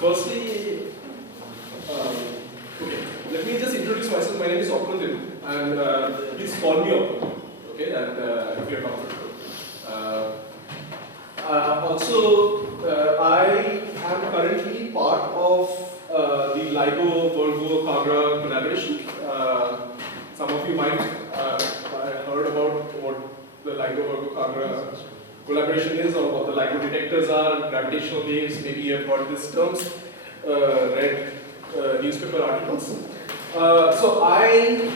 Firstly, okay, let me just introduce myself. My name is Apratim, and please call me Apratim, okay, and if you're comfortable. I am currently part of the LIGO Virgo Kagra collaboration. Some of you might have heard about what the LIGO Virgo Kagra collaboration is, or what the LIGO detectors are, gravitational waves. Maybe you have heard these terms, read newspaper articles. So I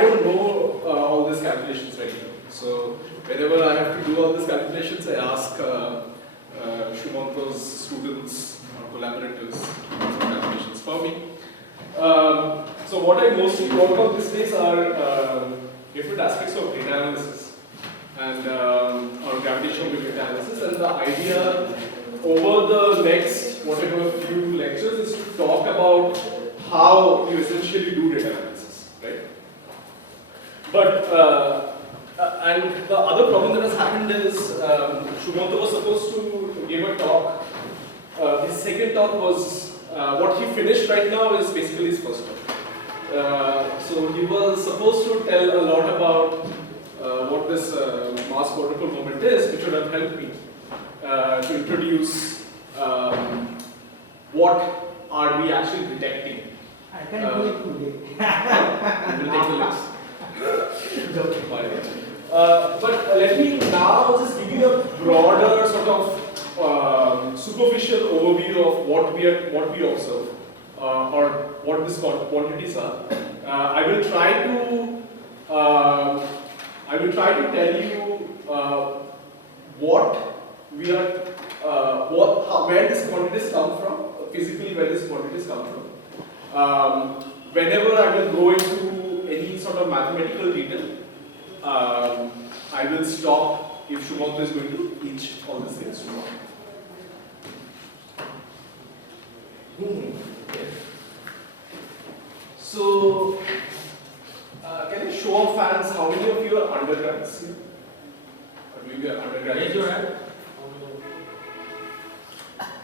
don't know all these calculations right now. So whenever I have to do all these calculations, I ask Shumanto's students or collaborators to do some calculations for me. So what I mostly work on these days are different aspects of data analysis and or gravitational wave data analysis, and the idea over the next whatever few lectures is to talk about how you essentially do data analysis, right? But and the other problem that has happened is Shumanto was supposed to give a talk. His second talk was what he finished right now is basically his first talk. So he was supposed to tell a lot about what this mass particle moment is, which would have helped me to introduce what are we actually detecting. I can do it today. We'll take the links. But let me now just give you a broader sort of superficial overview of what we observe or what these quantities are. I will try to tell you what we are, where these quantities come from, physically where these quantities come from. Whenever I will go into any sort of mathematical detail, I will stop if Shumanto is going to teach all these things tomorrow. So, can you show of hands how many of you are undergrads here? Or do you are undergraduates? Raise your hand.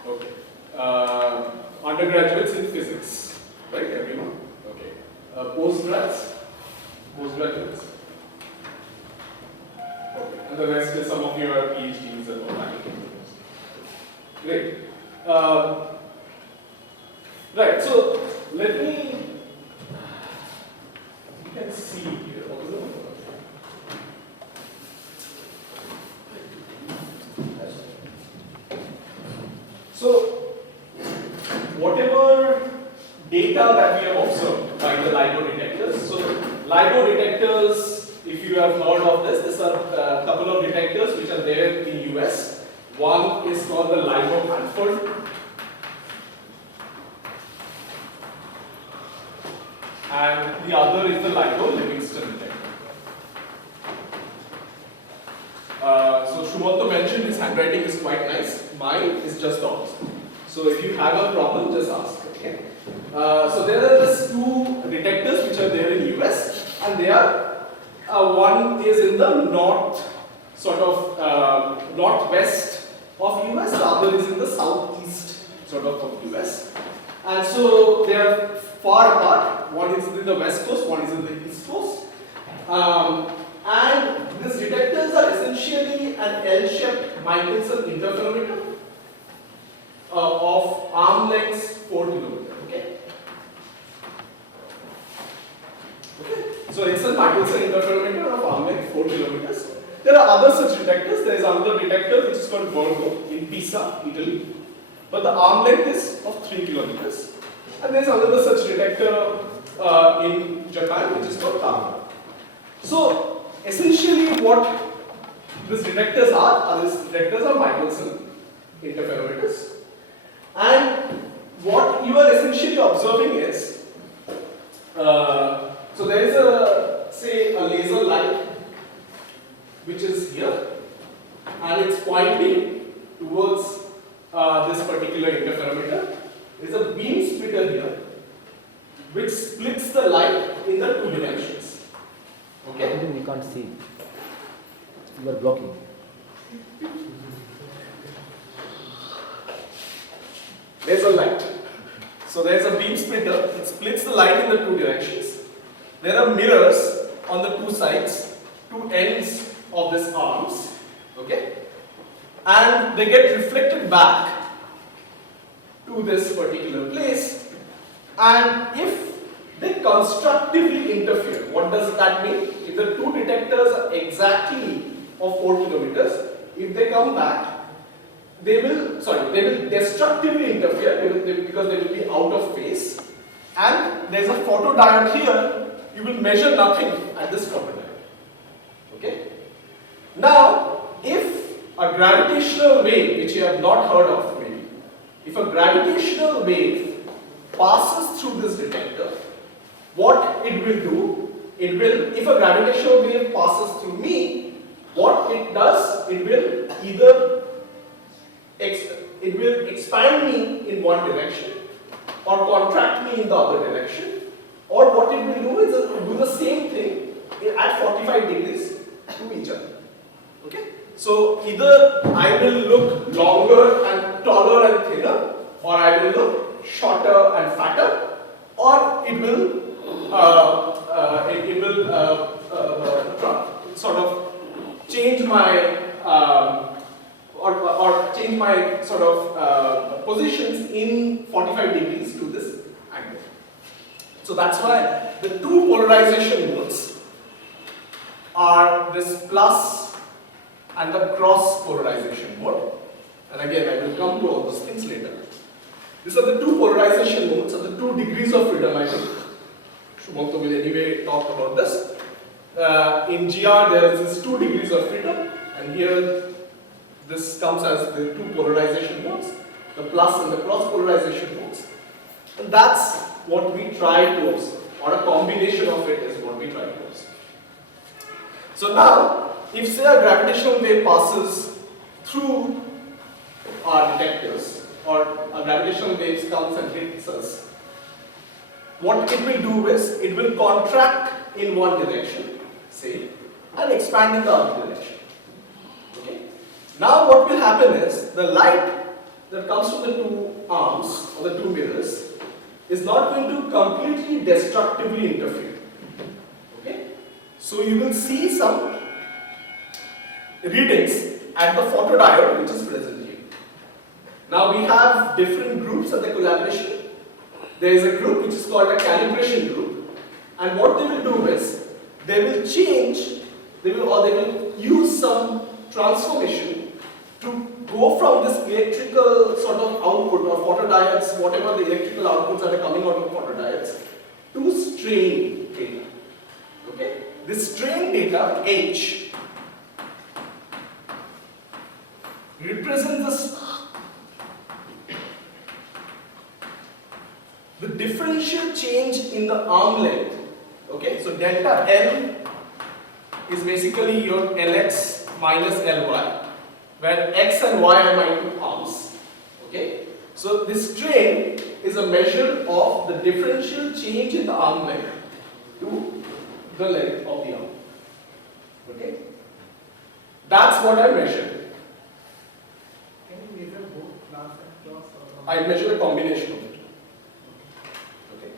Okay. Undergraduates in physics, right? Everyone? Okay. Postgrads? Postgraduates? Okay. And the rest is some of your PhDs and all that. Great. Right, so let me, you can see here also. So, whatever data that we have observed by the LIGO detectors. So, LIGO detectors, if you have heard of this, these are a couple of detectors which are there in the US. One is called the LIGO Hanford, and the other is the LIGO Livingston detector. So Shumanto mentioned his handwriting is quite nice. Mine is just the opposite. So if you have a problem, just ask. Okay. So there are these two detectors which are there in US, and they are one is in the north, sort of northwest of US. The other is in the southeast, sort of US. And so they are far apart. One is in the west coast, one is in the east coast. And these detectors are essentially an L-shaped Michelson interferometer of arm length 4 kilometers. Okay? So it's a Michelson interferometer of arm length 4 kilometers. There are other such detectors. There is another detector which is called Virgo in Pisa, Italy. But the arm length is of 3 kilometers. And there is another such detector in Japan which is called Kagra. So essentially what these detectors are Michelson interferometers. And what you are essentially observing is, so there is a laser light which is here, and it's pointing towards this particular interferometer. There is a beam splitter here which splits the light in the two dimensions. Okay? We can't see. You are blocking. there's a light. So there's a beam splitter, it splits the light in the two directions. There are mirrors on the two sides, two ends of this arms, okay? And they get reflected back to this particular place. And if they constructively interfere, what does that mean? If the two detectors are exactly of 4 kilometers, if they come back, they will destructively interfere because they will be out of phase. And there's a photodiode here, you will measure nothing at this photodiode. Okay? Now, if a gravitational wave, which you have not heard of maybe, if a gravitational wave passes through this detector, what it will do, if a gravitational wave passes through me, what it does, it will either expand me in one direction or contract me in the other direction, or what it will do is do the same thing at 45 degrees to each other. Okay? So either I will look longer and taller and thinner, or I will look shorter and fatter, or it will sort of change my or change my sort of positions in 45 degrees to this angle. So that's why the two polarization modes are this plus and the cross polarization mode. And again, I will come to all those things later. These are the two polarization modes, or the 2 degrees of freedom. I think Shumanto will anyway talk about this. In GR, there is this 2 degrees of freedom, and here this comes as the 2 polarization modes, the plus and the cross polarization modes. And that's what we try to observe, or a combination of it is what we try to observe. So now, if say a gravitational wave passes through our detectors, or a gravitational wave comes and hits us, what it will do is, it will contract in one direction, say, and expand in the other direction. Okay? Now what will happen is, the light that comes from the two arms, or the two mirrors, is not going to completely destructively interfere. Okay? So you will see some readings at the photodiode which is present here. Now we have different groups at the collaboration. There is a group which is called a calibration group, and what they will do is, they will change, they will use some transformation to go from this electrical sort of output or photodiodes, whatever the electrical outputs that are coming out of photodiodes, to strain data. Okay? This strain data, H, represents the differential change in the arm length. Okay, so delta L is basically your Lx minus Ly, where X and Y are my two arms. Okay, so this strain is a measure of the differential change in the arm length to the length of the arm. Okay, that's what I measured. Can you measure both plus and cross? I measure a combination of it. Okay,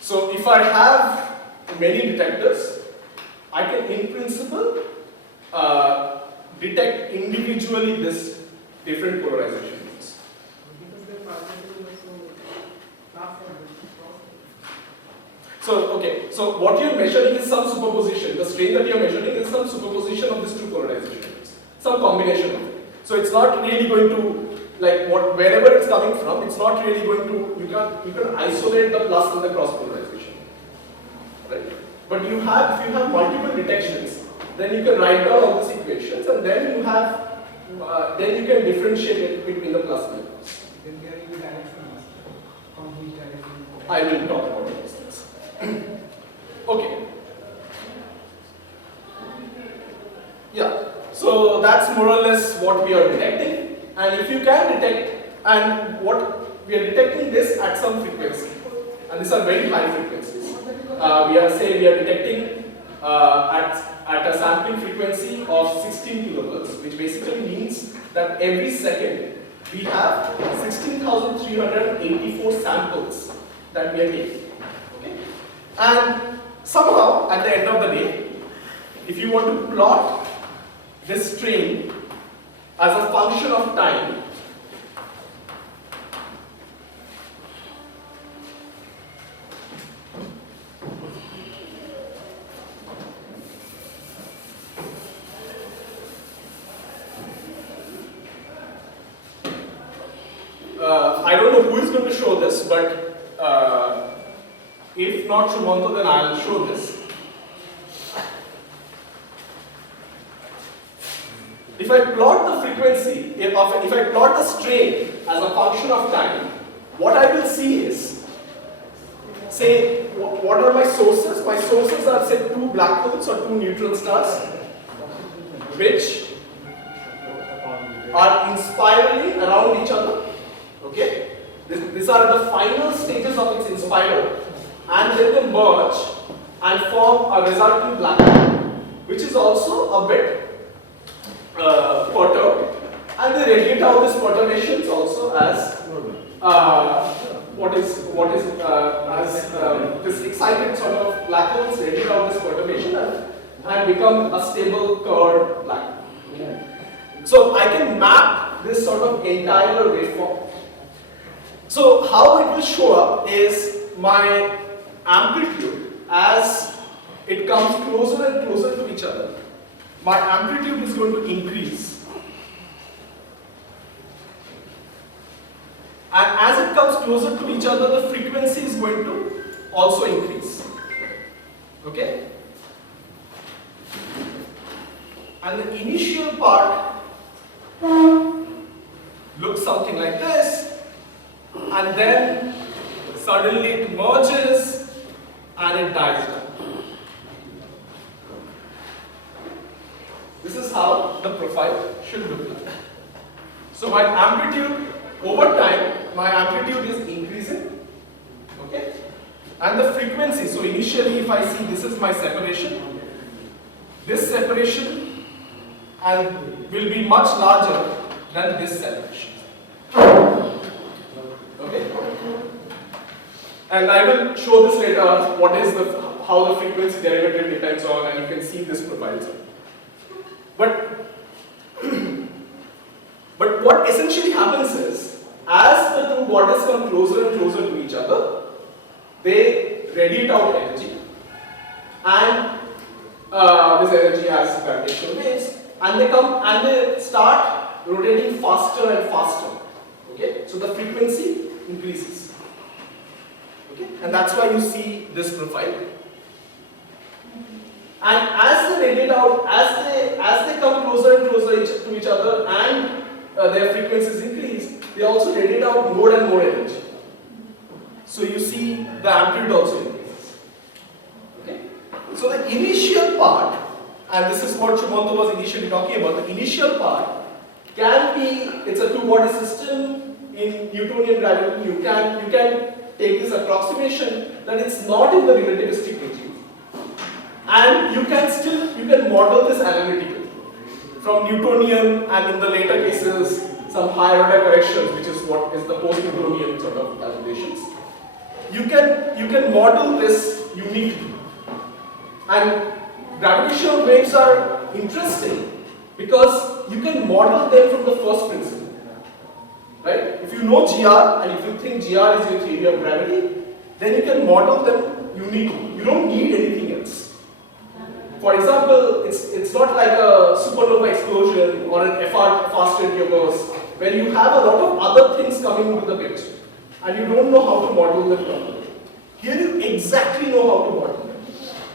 so if I have many detectors, I can in principle detect individually this different polarization modes. Because the particle is also plus and cross. So, okay, so what you're measuring is some superposition. The strain that you're measuring is some superposition of these two polarization modes, some combination of it. So it's not really going to, like wherever it's coming from, it's not really going to, you can isolate the plus and the cross polarization. Right? But if you have multiple detections, then you can write down all these equations, and then you can differentiate it between the plus and the cross. Then there will be directions from which direction. I will talk about those things. Okay. Yeah. So that's more or less what we are detecting. And if you can detect, and what we are detecting this at some frequency, and these are very high frequencies. We are detecting at a sampling frequency of 16 kilohertz, which basically means that every second we have 16,384 samples that we are taking. Okay? And somehow, at the end of the day, if you want to plot this strain as a function of time, I don't know who is going to show this, but if not Shumanto, then I'll show this. If I plot the frequency, if I plot the strain as a function of time, what I will see is, say, what are my sources? My sources are, say, two black holes or two neutron stars, which are inspiraling around each other. Okay? These are the final stages of its inspiral, and then they merge and form a resulting black hole, which is also a bit perturbed, and they radiate out these perturbations also as this excited sort of black holes radiate out this perturbation and become a stable curved black hole. Okay. So I can map this sort of entire waveform. So how it will show up is my amplitude as it comes closer and closer to each other. My amplitude is going to increase. And as it comes closer to each other, the frequency is going to also increase. Okay? And the initial part looks something like this, and then suddenly it merges and it dies down. This is how the profile should look like. So my amplitude over time, my amplitude is increasing. Okay? And the frequency, so initially if I see this is my separation, this separation and will be much larger than this separation. Okay? And I will show this later, how the frequency derivative depends on, and you can see this profile. But what essentially happens is, as the two bodies come closer and closer to each other, they radiate out energy, and this energy has gravitational waves, and they start rotating faster and faster. Okay, so the frequency increases. Okay, and that's why you see this profile. And as they radiate out, as they come closer and closer to each other, and their frequencies increase, they also radiate out more and more energy. So you see the amplitude also increases. Okay? So the initial part, and this is what Shumanto was initially talking about, the initial part can be, it's a two-body system in Newtonian gravity. You can take this approximation that it's not in the relativistic regime. And you can model this analytically from Newtonian, and in the later cases some higher order corrections, which is what is the post-Newtonian sort of calculations. You can model this uniquely. And gravitational waves are interesting because you can model them from the first principle. Right? If you know GR, and if you think GR is your theory of gravity, then you can model them uniquely. You don't need anything else. For example, it's not like a supernova explosion or an fast radio burst where you have a lot of other things coming into the picture and you don't know how to model them properly. Here you exactly know how to model them.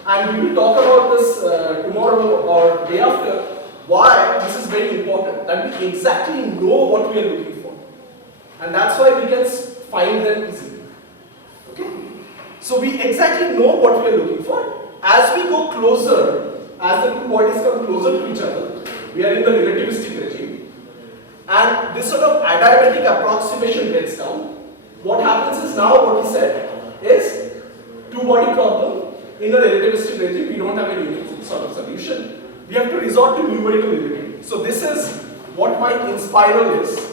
And we will talk about this tomorrow or day after, why this is very important, that we exactly know what we are looking for. And that's why we can find them easily. Okay? So we exactly know what we are looking for. As we go closer, as the two bodies come closer to each other, we are in the relativistic regime, and this sort of adiabatic approximation gets down. What happens is, now what we said is two-body problem in a relativistic regime. We don't have a unique sort of solution. We have to resort to numerical relativity. So this is what my inspiral is.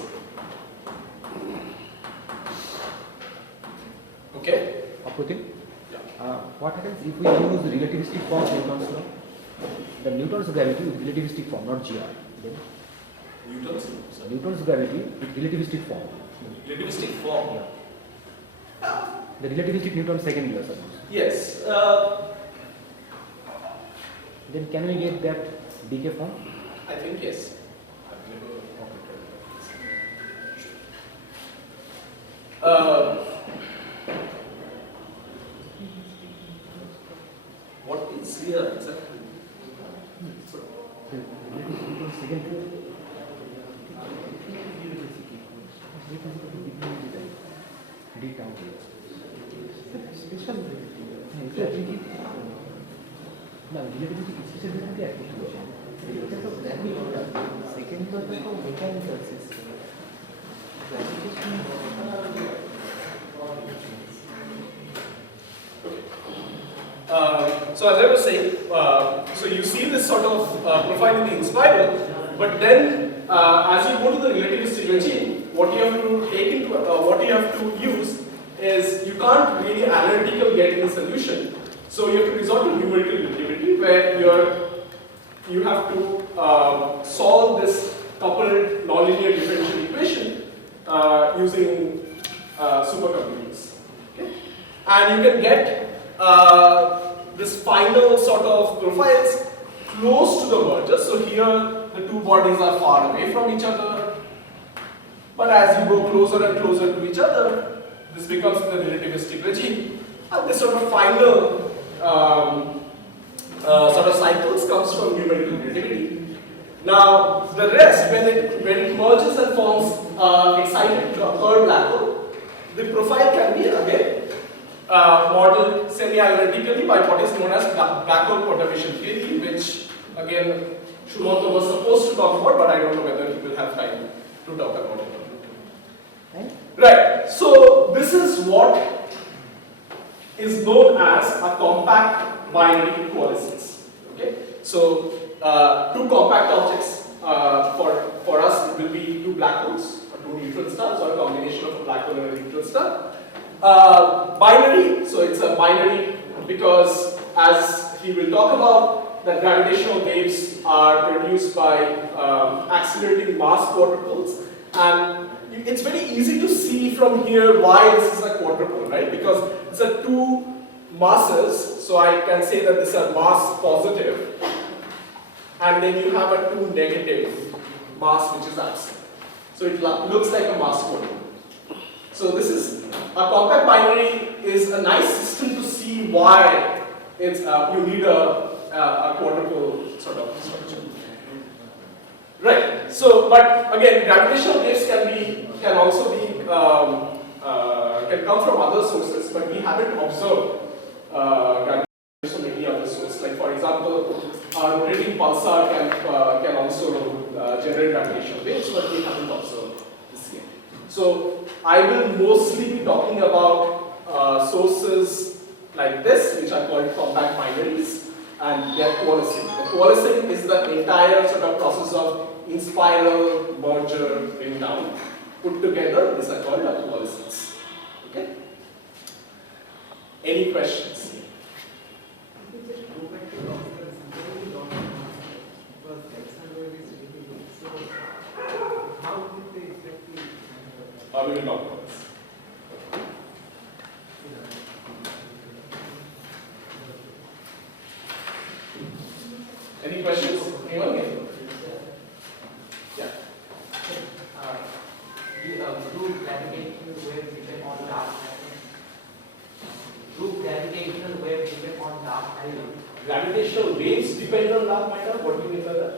Okay? Apratim, Yeah. what happens if we use relativistic form of Newton's law? The Newton's gravity is relativistic form, not GR. Then Newton's gravity is relativistic form. Relativistic form. Yeah. The relativistic Newton's second law, suppose. Yes. Then can we get that decay form? I think yes. What is here exactly? Newton's second law. D tau. Special relativity. No, relativity is special relativity application. Second law is a mechanical system. So as I was saying, so you see this sort of profile in the inspiral, but then as you go to the relativistic regime, what you have to take into what you have to use is you can't really analytically get any solution. So you have to resort to numerical relativity, where you have to solve this coupled nonlinear differential equation using supercomputers. Okay? And you can get this final sort of profiles close to the merger. So here the two bodies are far away from each other, but as you go closer and closer to each other, this becomes the relativistic regime, and this sort of final sort of cycles comes from numerical relativity. Now the rest, when it merges and forms excited third black hole, the profile can be again modeled semi-analytically by what is known as black hole perturbation theory, which again Shumoto was supposed to talk about, but I don't know whether he will have time to talk about it. Right. So this is what is known as a compact binary coalescence. Okay. So two compact objects for us it will be two black holes or two neutron stars, or a combination of a black hole and a neutron star. Binary, so it's a binary because, as he will talk about, that gravitational waves are produced by accelerating mass quadrupoles, and it's very easy to see from here why this is a quadrupole, right? Because these are two masses, so I can say that this is a mass positive, and then you have a two negative mass which is absent. So it looks like a mass quadrupole. So this is a compact binary is a nice system to see why it's you need a quadrupole sort of structure. Right. So, but again, gravitational waves can also be can come from other sources, but we haven't observed gravitation from any other source. Like for example, a rotating pulsar can also generate gravitational waves, but we haven't observed this yet. So I will mostly be talking about sources like this, which are called compact binaries, and they are coalescing. The coalescing is the entire sort of process of in-spiral, merger, bring down, put together. These are called a coalescence. Okay? Any questions? We will talk about this. Any questions? Anyone? Yeah. Do gravitational waves depend on dark matter? Do gravitational waves depend on dark matter? Gravitational waves depend on dark matter? What do you mean by that?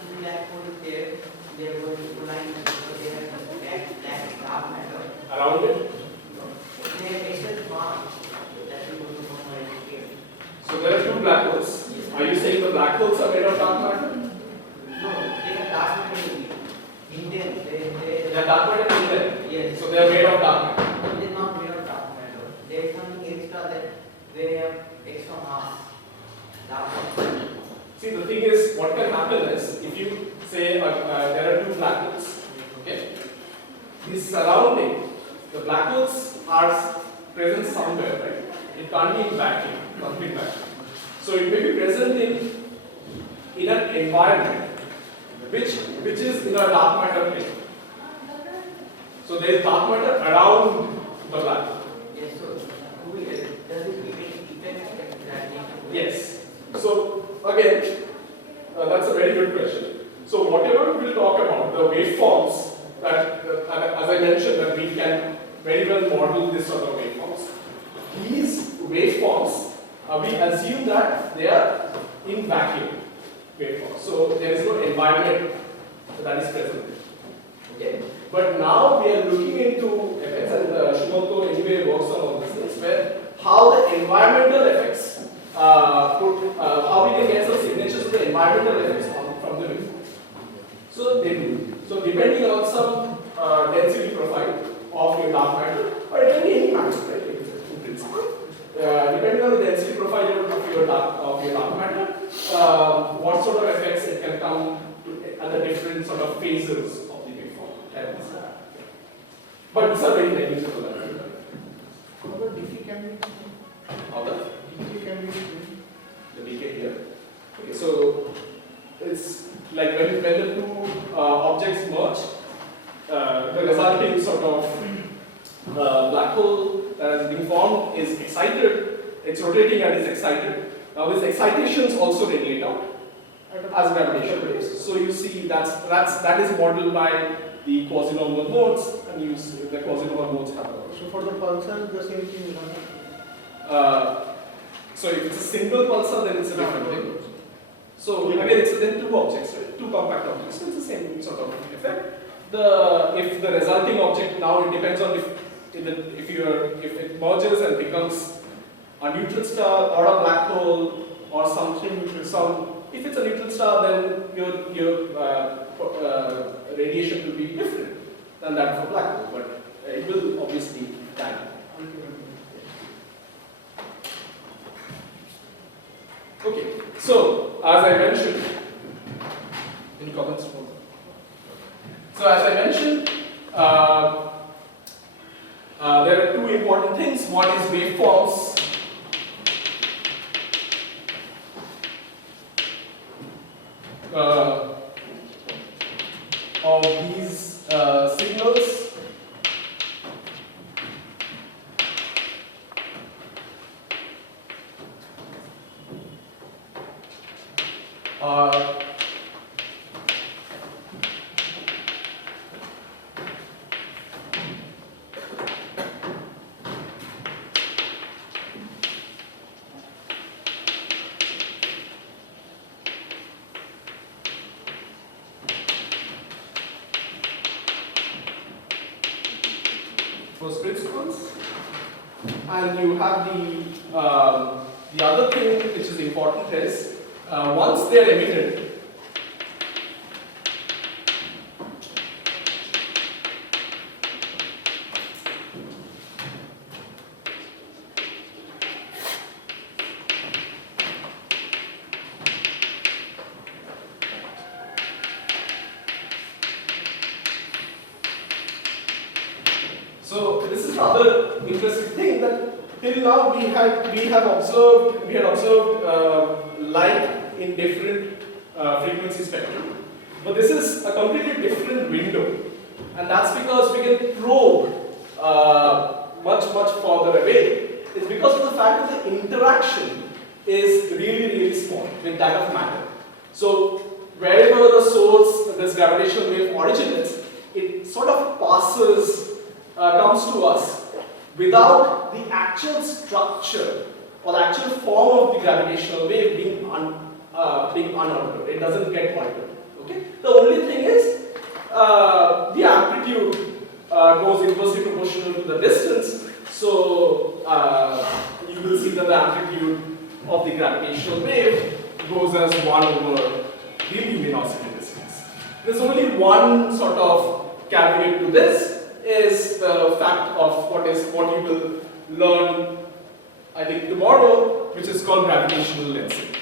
Two black holes there, they are going to collide, so they have black dark matter. Around it? They have excess mass that we don't know how to get. So there are two black holes. Are you saying the black holes are made of dark matter? No, they have dark matter in them. They are dark matter in them? Yes. So they are made of dark matter? They are not made of dark matter. There is something extra that they have extra mass. Dark matter. See, the thing is, what can happen is, if you say there are two black holes, okay, these surrounding, the black holes are present somewhere, right? It can't be in vacuum, complete vacuum. So it may be present in an environment which is in a dark matter plane. So there is dark matter around the black hole. Yes, so does it affect gravitational wave? Yes. So again, that's a very good question. So whatever we'll talk about, the waveforms that, as I mentioned, that we can very well model this sort of waveforms. These waveforms, we assume that they are in vacuum waveforms. So there is no environment that is present. Okay. But now we are looking into effects, and Shumoko anyway works on all these things, where how the environmental effects, how we can get some signatures of the environmental effects from the waveform. So they do. So depending on some density profile of your dark matter, or it can be any matter, right? In principle, depending on the density profile of your dark matter, what sort of effects it can come to at the different sort of phases of the waveform. But these are very negligible. How the decay can be? How the Decay can be? the decay here. Okay, so it's like when the two objects merge, the resulting sort of black hole that has been formed is excited. It's rotating and is excited. Now these excitations also radiate out as gravitational waves. So you see that is modeled by the quasi-normal modes, and you see the quasi-normal modes have a. So for the pulsar, the same thing will happen. So if it's a single pulsar, then it's a different thing. So again, it's then two objects, right? Two compact objects. So it's the same sort of effect. If the resulting object, now it depends on if it merges and becomes a neutron star or a black hole or something. If it's a neutron star, then your radiation will be different than that of a black hole, but it will obviously die. Okay, so as I mentioned, any comments? So as I mentioned, there are two important things. One is waveforms. Of these signals. First principles, and you have the other thing which is important is once they are emitted, so this is the other interesting thing, that till now we had observed light in different frequency spectrum, but this is a completely different window, and that's because we can probe much further away. It's because of the fact that the interaction is really small with that of matter. So wherever the source, this gravitational wave originates, it sort of comes to us without the actual structure or the actual form of the gravitational wave being unaltered. It doesn't get altered. Okay. The only thing is the amplitude goes inversely proportional to the distance. So you will see that the amplitude of the gravitational wave goes as 1 over the luminosity distance. There's only one sort of caveat to this, is the fact of what you will learn, I think, tomorrow, which is called gravitational lensing.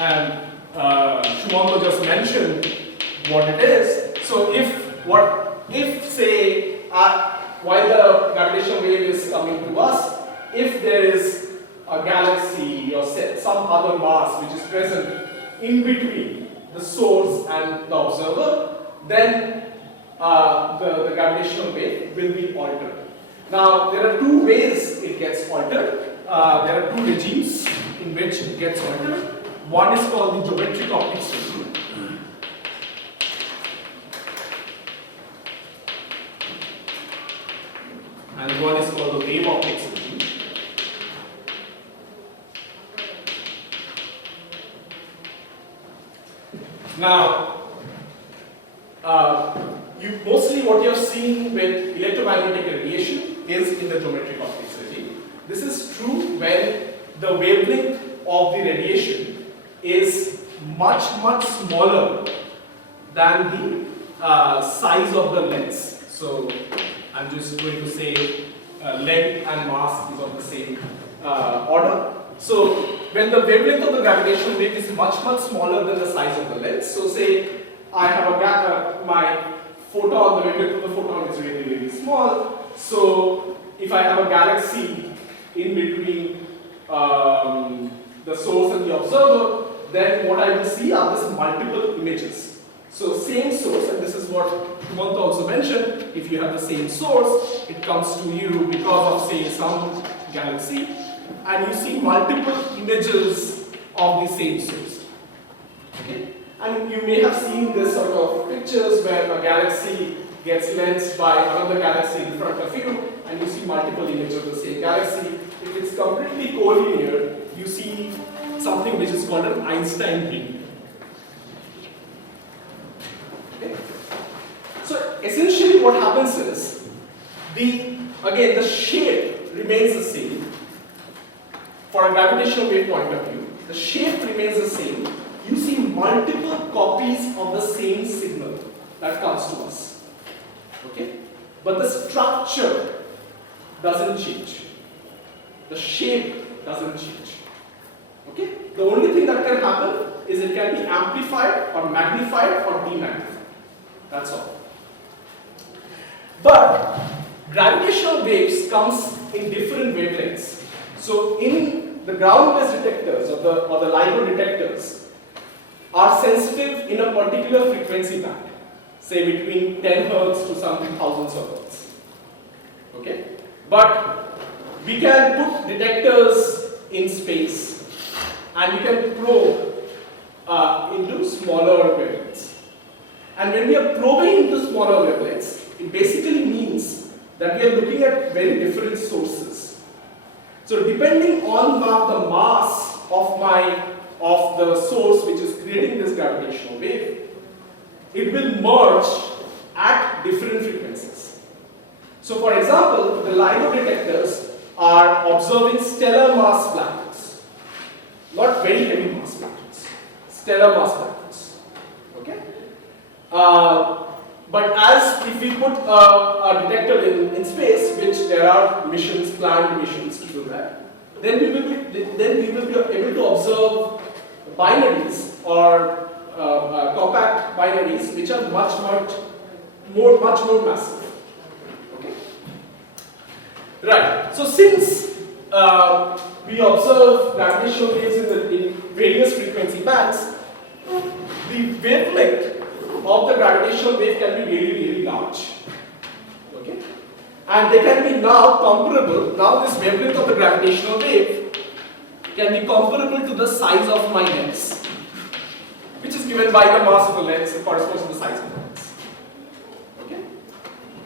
And Shumoko just mentioned what it is. So if say while the gravitational wave is coming to us, if there is a galaxy or some other mass which is present in between the source and the observer, then the gravitational wave will be altered. Now there are two ways it gets altered. There are two regimes in which it gets altered. One is called the geometric optics regime. And one is called the wave optics regime. Now, mostly what you have seen with electromagnetic radiation is in the geometric optics regime. This is true when the wavelength of the radiation is much smaller than the size of the lens. So I'm just going to say length and mass is of the same order. So when the wavelength of the gravitational wave is much smaller than the size of the lens, so say I have my photon, the wavelength of the photon is really small. So if I have a galaxy in between the source and the observer, then what I will see are these multiple images. So same source, and this is what Himant also mentioned, if you have the same source, it comes to you because of say some galaxy, and you see multiple images of the same source. Okay? And you may have seen this sort of pictures where a galaxy gets lensed by another galaxy in front of you, and you see multiple images of the same galaxy. If it's completely collinear, you see something which is called an Einstein beam. Okay? So essentially what happens is, again the shape remains the same. For a gravitational wave point of view, the shape remains the same. You see multiple copies of the same signal that comes to us. Okay? But the structure doesn't change. The shape doesn't change. Okay? The only thing that can happen is it can be amplified or magnified or demagnified. That's all. But gravitational waves comes in different wavelengths. So in the ground-based detectors or the LIGO detectors are sensitive in a particular frequency band, say between 10 Hz to something thousands of Hz. Okay? But we can put detectors in space and we can probe into smaller wavelengths. And when we are probing into smaller wavelengths, it basically means that we are looking at very different sources. So depending on the mass of the source which is creating this gravitational wave, it will merge at different frequencies. So for example, the LIGO detectors are observing stellar mass black holes, not very heavy mass black holes, stellar mass black holes. Okay? But as if we put a detector in space, which there are missions, planned missions to do that, then we will be able to observe binaries or compact binaries which are much more massive. Okay? Right. So since we observe gravitational waves in various frequency bands, the wavelength of the gravitational wave can be really large. Okay? And they can be now comparable. Now this wavelength of the gravitational wave can be comparable to the size of my lens, which is given by the mass of the lens and corresponds to the size of the lens. Okay?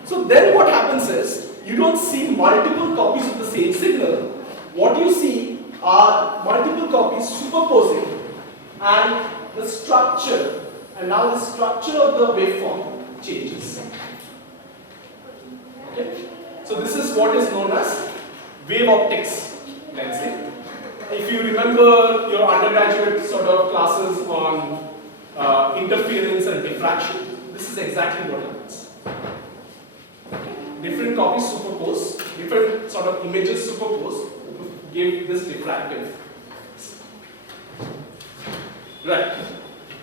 So then what happens is, you don't see multiple copies of the same signal. What you see are multiple copies superposing, and the structure, and now the structure of the waveform changes. Okay? So this is what is known as wave optics lensing. If you remember your undergraduate sort of classes on interference and diffraction, this is exactly what happens. Different copies superpose, different sort of images superpose to give this diffractive. Right.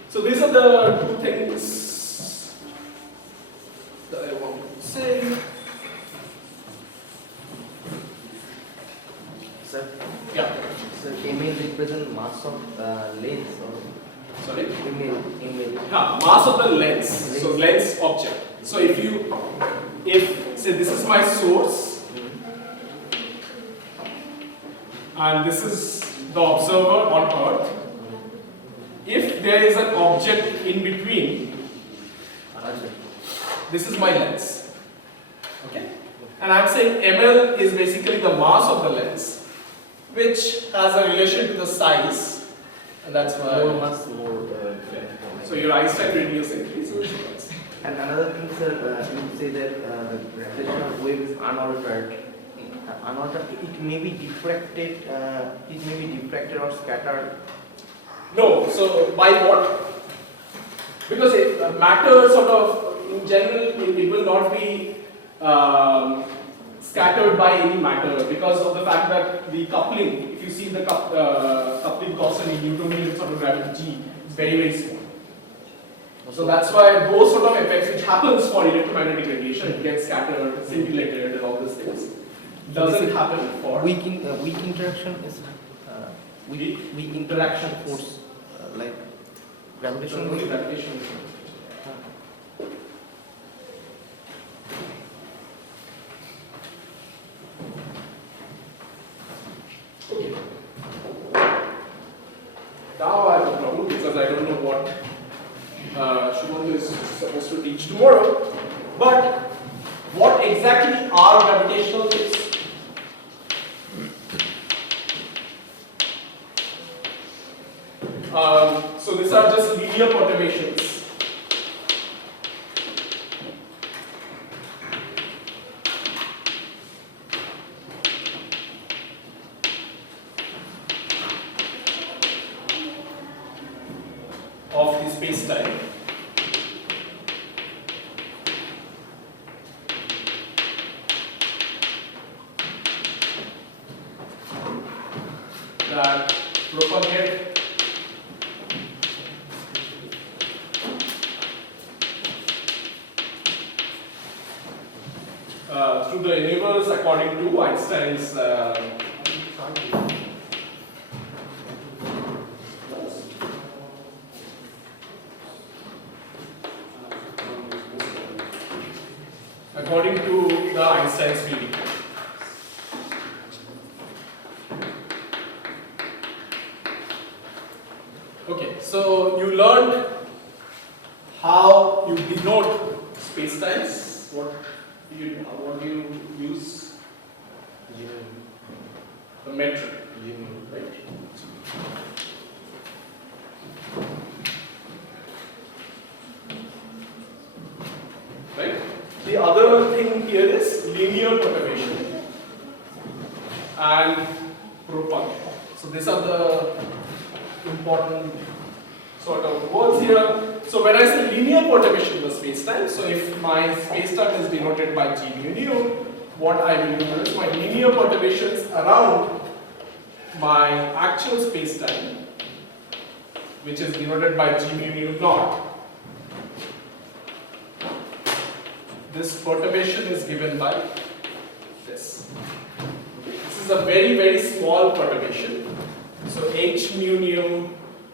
So these are the two things mass of lens or Sorry? image. Mass of the lens. So lens object. So if say this is my source and this is the observer on Earth, if there is an object in between, this is my lens. Okay? And I'm saying ml is basically the mass of the lens, which has a relation to the size, and that's why. More mass, more. So your Einstein radius increases. And another thing, sir, you say that the gravitational wave is unaltered. It may be diffracted. It may be diffracted or scattered. No. So by what? Because matter sort of in general it will not be scattered by any matter because of the fact that the coupling. If you see the coupling constant in Newtonian sort of gravity G, is very very small. So that's why those sort of effects which happens for electromagnetic radiation, it gets scattered, scintillated and all these things, doesn't happen for weak interaction is weak interaction force like gravitational wave. Gravitational. Okay. Now I have a problem because I don't know what Shubhantu is supposed to teach tomorrow. But what exactly are gravitational waves? So these are just linear perturbations. Of the space-time. That propagate through the universe according to Einstein's according to the Einstein's field equation. Okay, so you learned how you denote spacetimes. What do you use? The metric, right? Right? The other thing here is linear perturbation and propagate. So these are the important sort of words here. So when I say linear perturbation in the space-time, so if my space-time is denoted by g mu nu, what I will do is my linear perturbations around my actual space-time, which is denoted by g mu nu naught. This perturbation is given by this. This is a very, very small perturbation. So h mu nu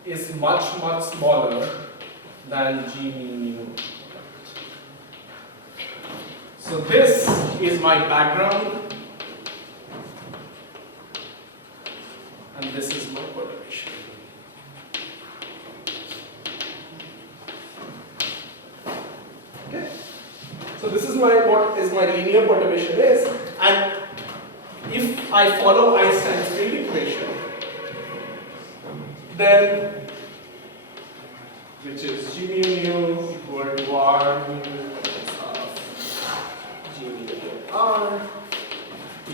is much, much smaller than g mu nu. So this is my background and this is my perturbation. Okay? So this is what is my linear perturbation is, and if I follow Einstein's field equation, then which is g mu nu equal to r mu of g mu nu r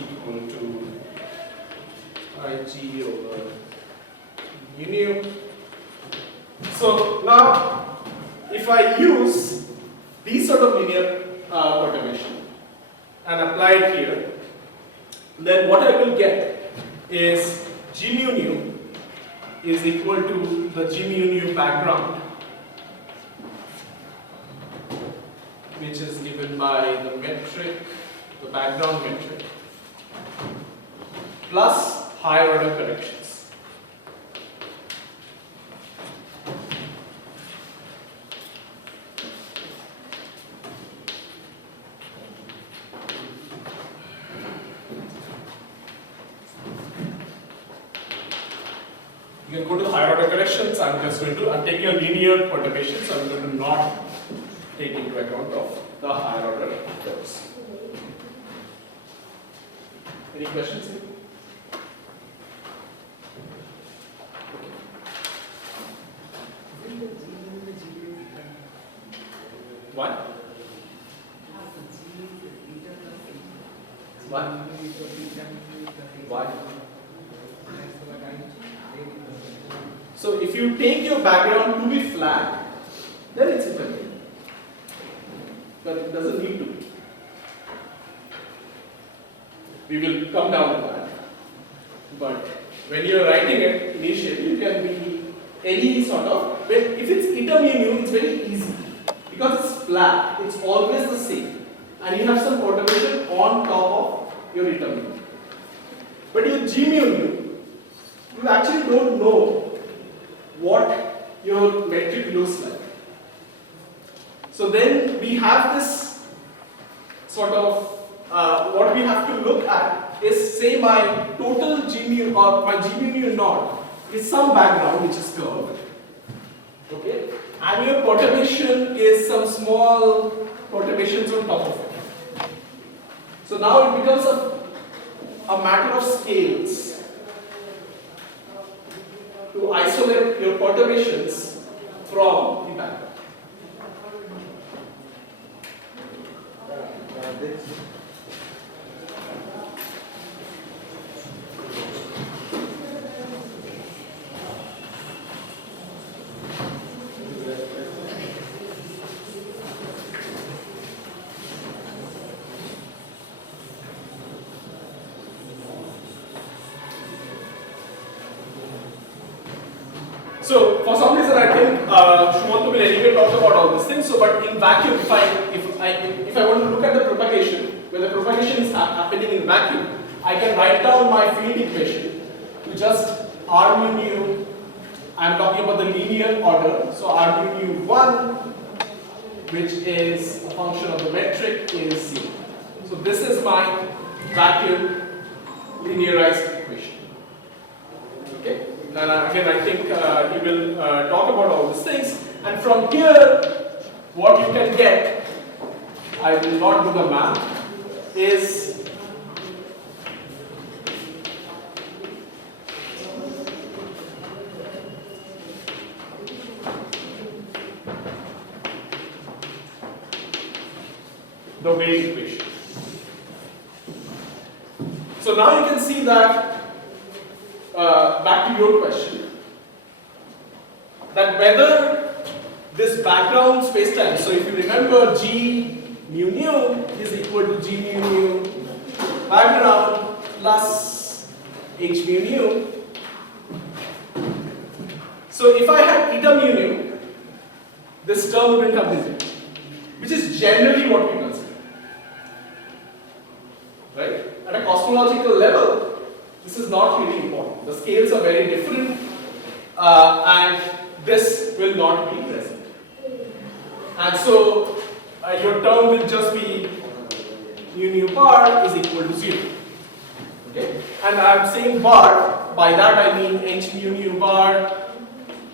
equal to ig over mu nu. So now if I use these sort of linear perturbation and apply it here, then what I will get is g mu nu is equal to the g mu nu background, which is given by the metric, the background metric, plus higher order corrections. You can go to the higher order corrections. I'm taking a linear perturbation, so I'm going to not take into account of the higher order terms. Any questions? Why? Why? So if you take your background to be flat, then it's independent. But it doesn't need to be. We will come down to that. But when you're writing it initially, you can be any sort of, if it's eta mu nu, it's very easy. Because it's flat, it's always the same. And you have some perturbation on top of your eta mu. But your g mu nu, you actually don't know what your metric looks like. So then we have this sort of, what we have to look at is, say my total g mu or my g mu nu naught is some background which is curved. Okay? And your perturbation is some small perturbations on top of it. So now it becomes a matter of scales to isolate your perturbations from the background. So for some reason I think Shumantha will anyway talk about all these things. So but in vacuum, if I want to look at the propagation, where the propagation is happening in vacuum, I can write down my field equation to just r mu nu. I'm talking about the linear order. So r mu nu 1, which is a function of the metric, is 0. So this is my vacuum linearized equation. Okay. And again, I think he will talk about all these things. And from here, what you can get, I will not do the math, is the wave equation. So now you can see that. Back to your question, that whether this background spacetime, so if you remember g mu nu is equal to g mu nu background plus h mu nu. So if I had eta mu nu, this term wouldn't have been there, which is generally what we consider. Right? At a cosmological level, this is not really important. The scales are very different and this will not be present. And so your term will just be mu nu bar is equal to 0. Okay? And I am saying bar, by that I mean h mu nu bar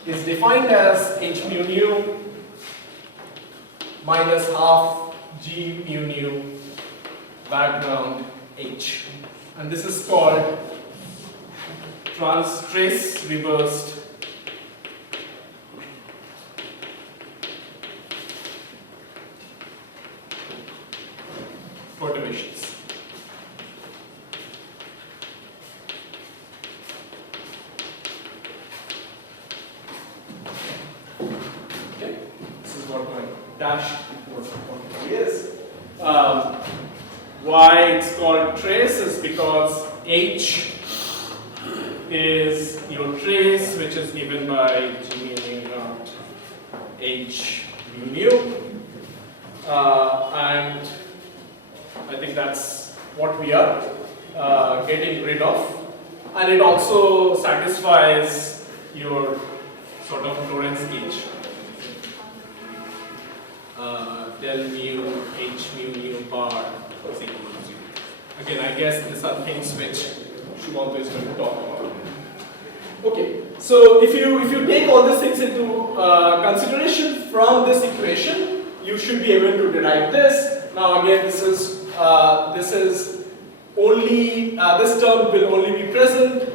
is defined as h mu nu minus half g mu nu background h. And this is called trace reversed perturbations. Okay, this is what my dash is. Why it's called trace is because H is your trace, which is given by G mu nu naught H mu nu, and I think that's what we are getting rid of, and it also satisfies your sort of Lorentz gauge. Del mu H mu nu bar is equal to 0. Again, I guess these are things which Shumantha is going to talk about. Okay, So if you take all these things into consideration from this equation, you should be able to derive this. Now again, this is only this term will only be present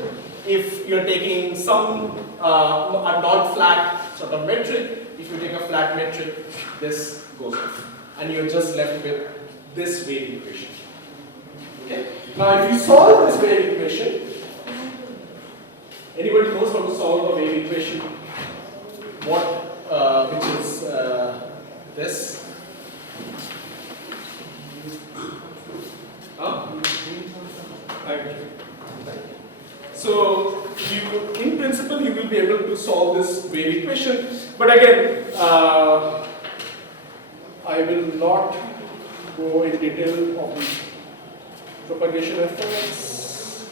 if you're taking some a non-flat sort of metric. If you take a flat metric, this goes off, and you're just left with this wave equation. Okay. Now, if you solve this wave equation, anybody knows how to solve a wave equation? Which is this? Huh? So, in principle, you will be able to solve this wave equation. But again, I will not go in detail of the propagation effects.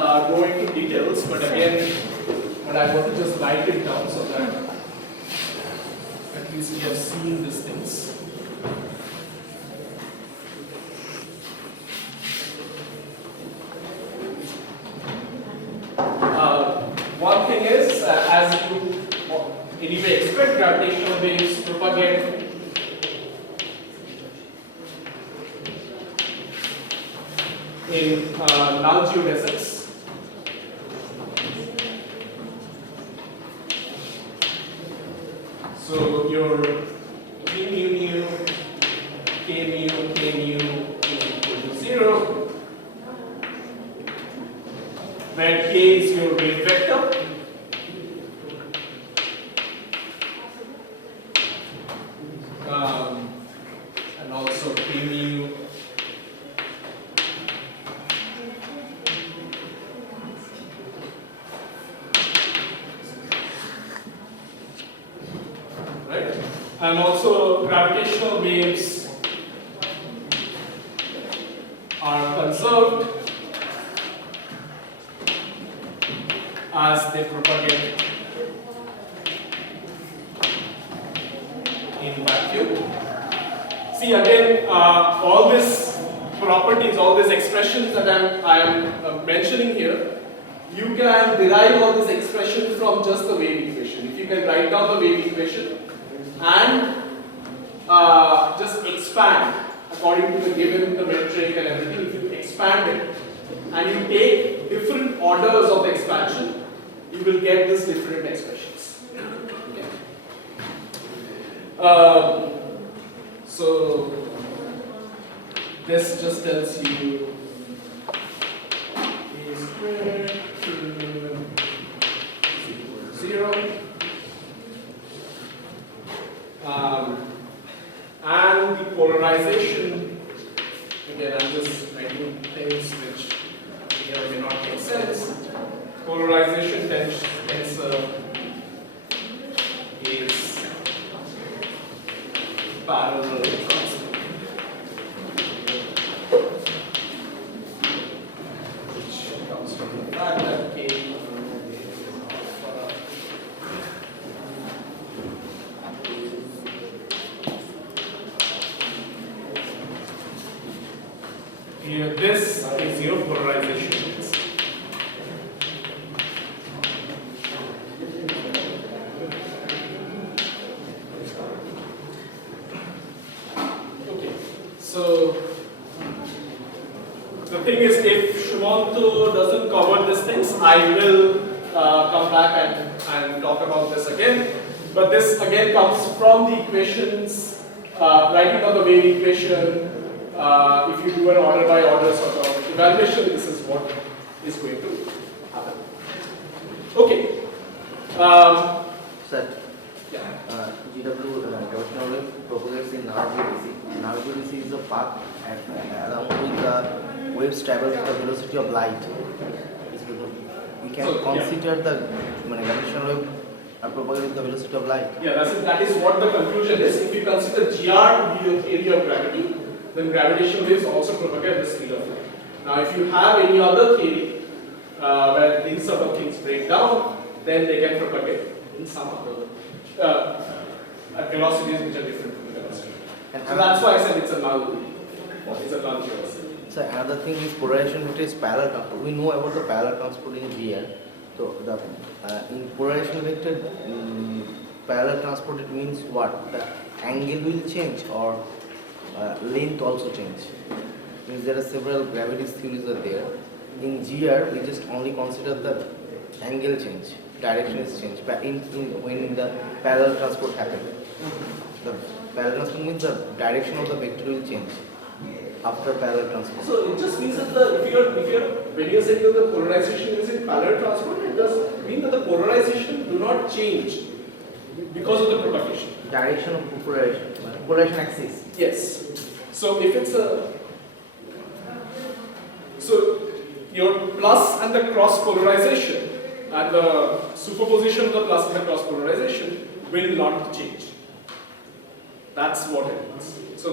Not go into details, but again, I want to just write it down so that at least we have seen these things. One thing is, as you anyway expect, gravitational waves propagate in null geodesics. So your V mu, K mu is equal to 0, where K is your wave vector. And also K mu and also gravitational waves are conserved as they propagate in vacuum. See again, all these properties, all these expressions that I am mentioning here, you can derive all these expressions from just the wave equation. If you can write down the wave equation and just expand according to the given the metric and everything. If you expand it and you take different orders of expansion, you will get these different expressions. Okay. So this just tells you a squared is equal to 0. And the polarization, again I'm just writing things which may or may not make sense. Polarization tensor is parallel transfer, which comes from the fact that K here, this is your polarization. Okay, so the thing is, if Shumanto doesn't cover these things, I will come back and talk about this again. But this again comes from the equations, writing down the wave equation. If you do an order by order sort of evaluation, this is what is going to happen. Okay. Sir, Yeah. GW gravitational wave propagates in null geodesy. Null geodesy is a path and along with the waves travels at the velocity of light. We can So, consider the gravitational wave propagating the velocity of light. Yeah, that is what the conclusion is. If you consider GR to be your area of gravity, then gravitational waves also propagate at the speed of light. Now, if you have any other theory where these sort of things break down, then they can propagate in some other at velocities which are different from the velocity. So that's why I said it's a null. It's a null theory. So another thing is polarization vector is parallel transport. We know about the parallel transport in VR. So the in polarization vector, parallel transport, it means what? The angle will change or length also change. Means there are several gravity theories are there. In GR, we just only consider the angle change, direction is changed. But when the parallel transport happens, the parallel transport means the direction of the vector will change after parallel transport. So it just means that when you're saying that the polarization is in parallel transport, it does mean that the polarization do not change because of the propagation. Direction of polarization axis. Yes. So if it's your plus and the cross polarization and the superposition of the plus and the cross polarization will not change. That's what it means. So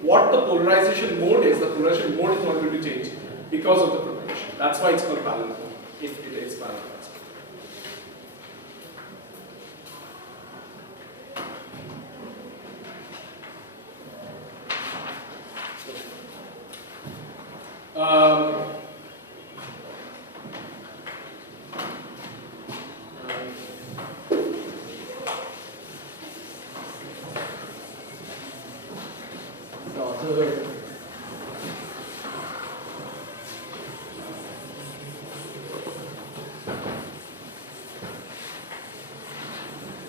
what the polarization mode is, the polarization mode is not going to change because of the propagation. That's why it's called parallel, if it is parallel.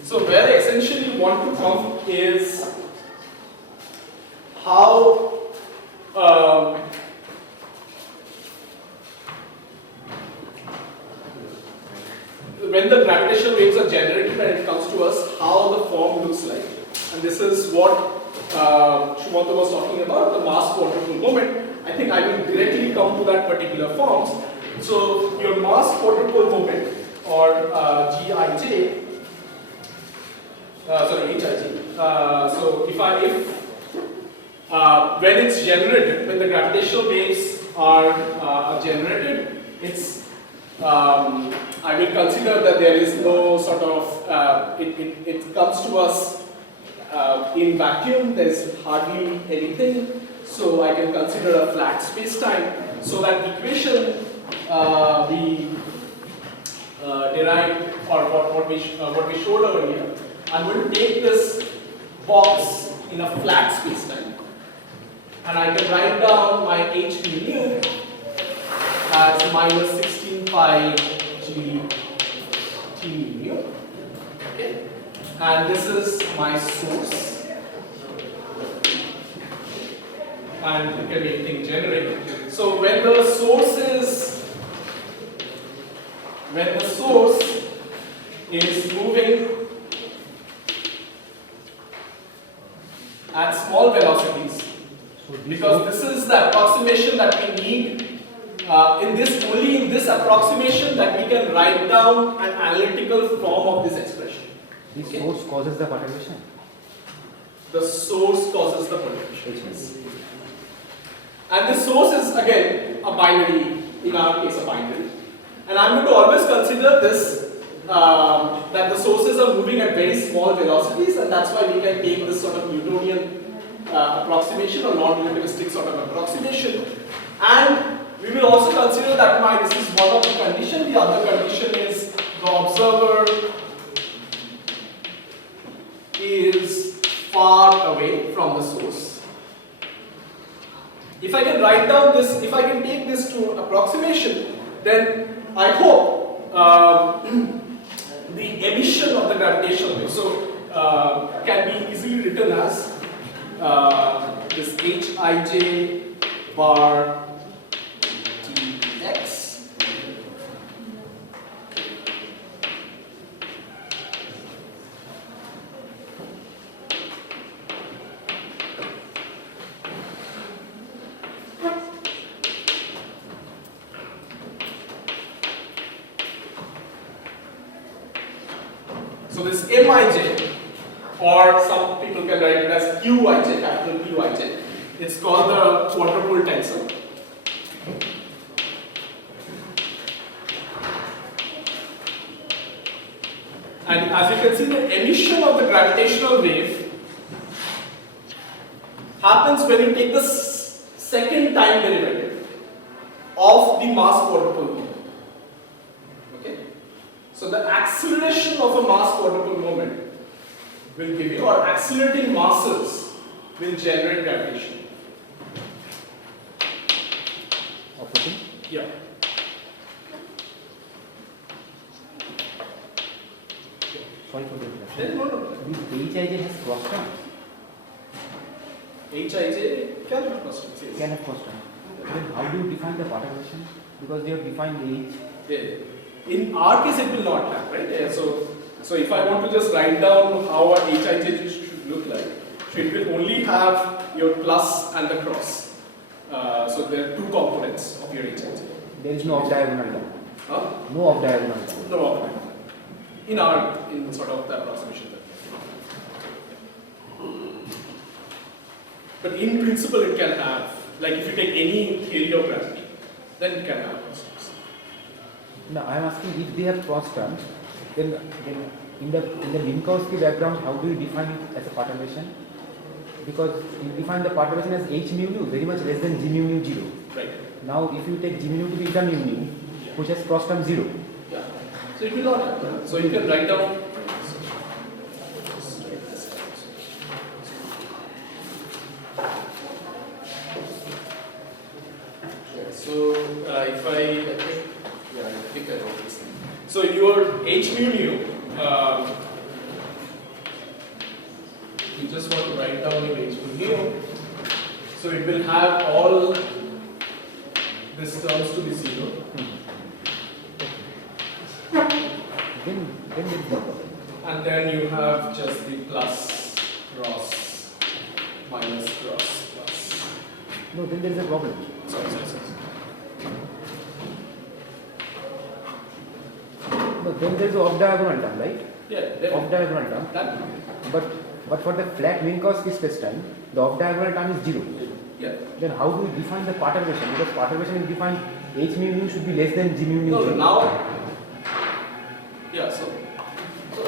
So where I essentially want to come is how when the gravitational waves are generated and it comes to us, how the form looks like. And this is what Shumanta was talking about, the mass quadrupole moment. I think I will directly come to that particular forms. So your mass quadrupole moment, or GIJ, HIJ. So when it's generated, when the gravitational waves are generated, it's I will consider that there is no sort of it comes to us in vacuum. There's hardly anything, so I can consider a flat space-time. So that equation we derived, or what we showed over here. I'm going to take this box in a flat space-time, and I can write down my hp nu as minus 16 pi g t mu. Okay, and this is my source, and it can be anything generated. So when the source is moving at small velocities, because this is the approximation that we need. Only in this approximation that we can write down an analytical form of this expression. The source causes the perturbation. The source causes the perturbation. And the source is again a binary, in our case a binary. And I'm going to always consider this, that the sources are moving at very small velocities, and that's why we can take this sort of Newtonian approximation or non-relativistic sort of approximation. And we will also consider that this is one of the conditions. The other condition is the observer is far away from the source. If I can write down this, if I can take this to approximation, then I hope the emission of the gravitational wave can be easily written as this Hij bar Tx So this Mij, or some people can write it as Qij, capital Qij, It's called the quadrupole tensor. And as you can see, the emission of the gravitational wave happens when you take the second time derivative of the mass quadrupole moment. Okay? So the acceleration of a mass quadrupole moment will give you, or accelerating masses will generate gravitation. Apratim? Yeah. Sorry for the interruption. Then no. This HIJ has cross terms. HIJ can have constants. Yes. Can have cross terms. Then how do you define the perturbation? Because they have defined H. Yeah. In our case, it will not have, right? Yeah. So if I want to just write down how a HIJ should look like, so it will only have your plus and the cross. So there are two components of your HIJ. There is no off diagonal term. Huh? No off diagonal term. No operator. In sort of the approximation. But in principle, it can have, like if you take any theory of gravity, then it can have constants. Now I am asking if they have cross terms, then in the Minkowski diagram, how do you define it as a perturbation? Because you define the perturbation as h mu nu, very much less than g mu nu 0. Right. Now if you take g mu nu to be eta mu nu, which has cross term 0. Yeah. So it will not happen. So you can write down. So if I think I wrote this thing. So your h mu nu, you just want to write down your h mu nu. So it will have all these terms to be 0. Then there is no problem. And then you have just the plus, cross, minus, cross, plus. No, then there is a problem. Sorry. No, then there is an off diagonal term, right? Yeah, Off diagonal term. that. But for the flat Minkowski spacetime, the off diagonal term is 0. Yeah. Then how do we define the perturbation? Because perturbation is defined h mu nu should be less than g mu nu. No, 0. now. Yeah, so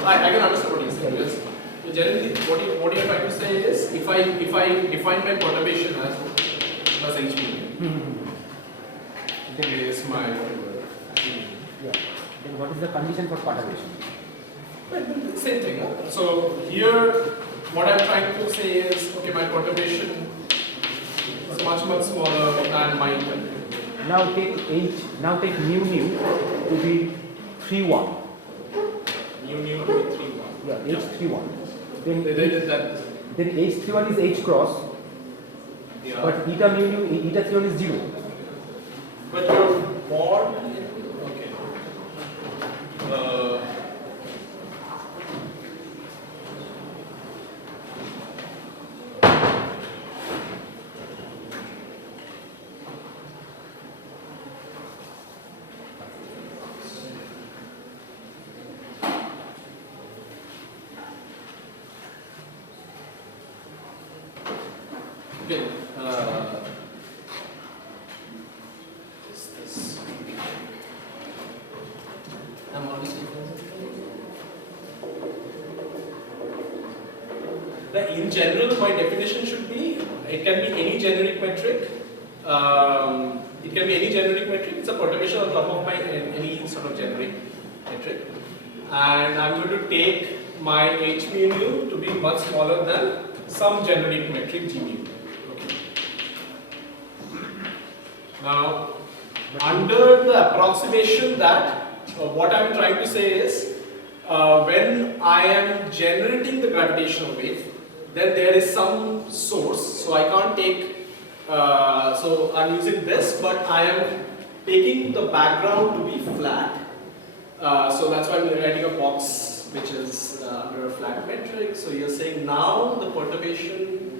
I can understand what you're saying. Because generally, what you're trying to say is, if I define my perturbation as plus h mu, then is my whatever. Yeah. Then what is the condition for perturbation? Right, same thing. Huh? So here, what I'm trying to say is, okay, my perturbation is much smaller than my input. Now take mu nu to be 3 1. Mu to be 3 1. Yeah, h 3 1. Then h 3 1 is h cross. Yeah. But eta mu nu, eta 3 1 is 0. But your mod, okay. Okay. Is this? I'm always in general, my definition should be, it can be any generic metric. It can be any generic metric. It's a perturbation on top of my any sort of generic metric. And I'm going to take my h mu nu to be much smaller than some generic metric g mu. Okay. Now, under the approximation that what I'm trying to say is, when I am generating the gravitational wave, then there is some source, so I can't take, so I'm using this, but I am taking the background to be flat. So that's why I'm writing a box which is under a flat metric. So you're saying now the perturbation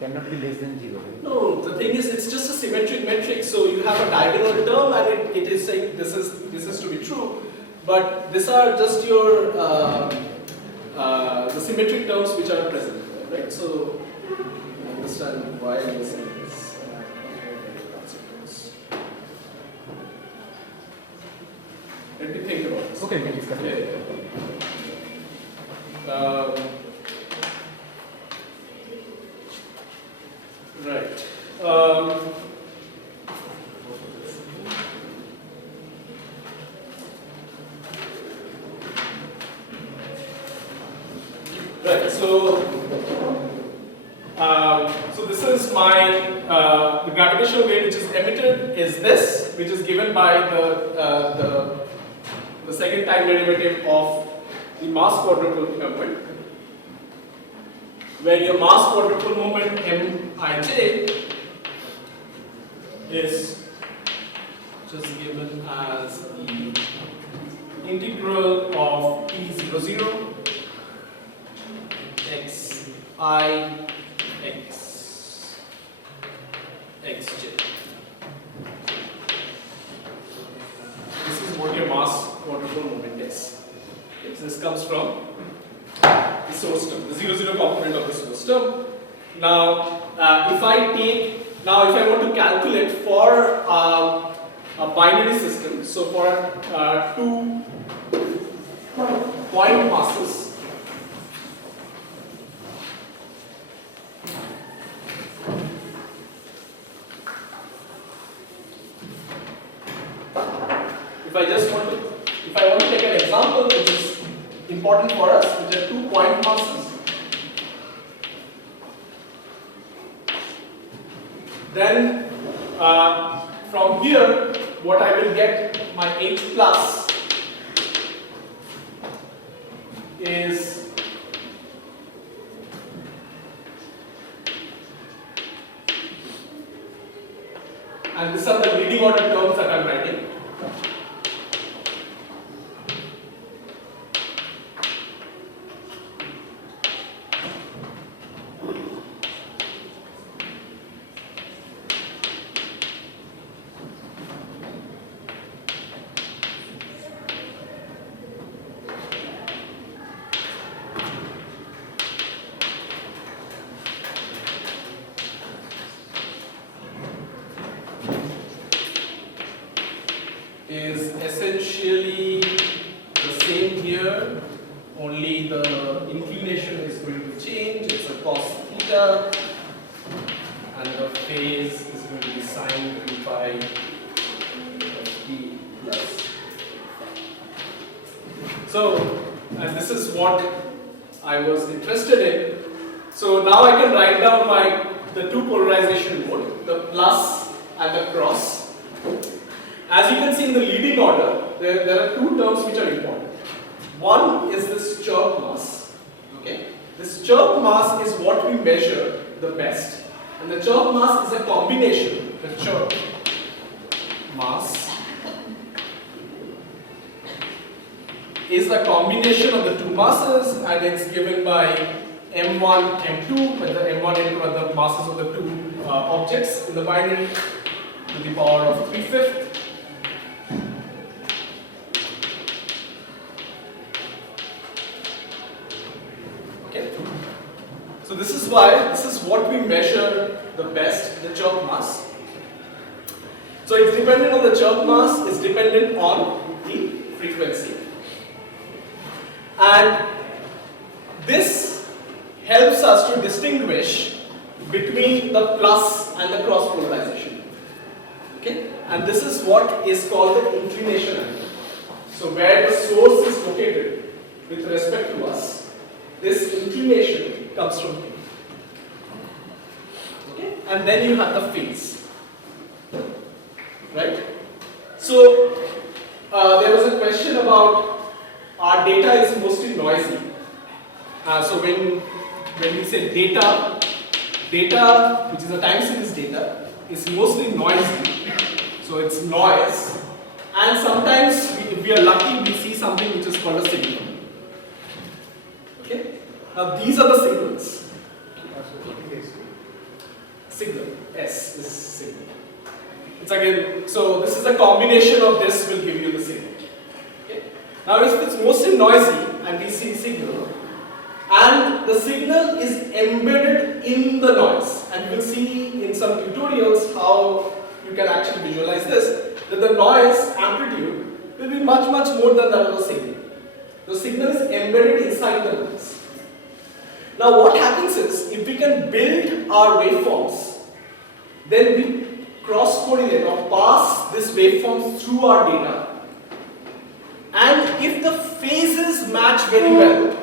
Cannot be less than 0. Right? no, the thing is, it's just a symmetric metric. So you have a diagonal term, and it is saying this is to be true. But these are just your the symmetric terms which are present, right? So understand why I'm saying this. Let me think about this. Okay, we can discuss it. Right. Right. So this is my the gravitational wave which is emitted is this, which is given by the second time derivative of the mass quadrupole moment, where your mass quadrupole moment Mij is just given as the integral of t00 x I x xj. This is what your mass quadrupole moment is. Okay, so this comes from the source term, the 0, 0 component of the source term. Now, if I want to calculate for a binary system, so for 2 point masses, if I want to take an example which is important for us, which are 2 point masses, then from here what I will get, my H plus is and these are the leading order terms that I am writing. Is essentially the same here, only the inclination is going to change. It's a cos theta, and the phase is going to be sine 2 pi of t plus. So, and this is what I was interested in. So now I can write down the two polarization mode, the plus and the cross. As you can see in the leading order, there are 2 terms which are important. One is this chirp mass. Okay, this chirp mass is what we measure the best, and the chirp mass is a combination. The chirp mass is a combination of the 2 masses, and it's given by m1, m2, but the m1, m2 are the masses of the 2 objects in the binary to the power of 3/5. So this is what we measure the best, the chirp mass. So it's dependent on the chirp mass, it's dependent on the frequency. And this helps us to distinguish between the plus and the cross polarization. Okay? And this is what is called the inclination angle. So where the source is located with respect to us, this inclination comes from here. Okay? And then you have the phase. Right? So there was a question about our data is mostly noisy. So when we say data which is a time series data is mostly noisy. So it's noise, and sometimes if we are lucky we see something which is called a signal. Okay? Now these are the signals. Signal, S is signal. It's again, so this is a combination of this will give you the signal. Okay? Now if it's mostly noisy and we see signal, and the signal is embedded in the noise. And you will see in some tutorials how you can actually visualize this, that the noise amplitude will be much more than that of the signal. The signal is embedded inside the noise. Now what happens is, if we can build our waveforms, then we cross-correlate or pass these waveforms through our data. And if the phases match very well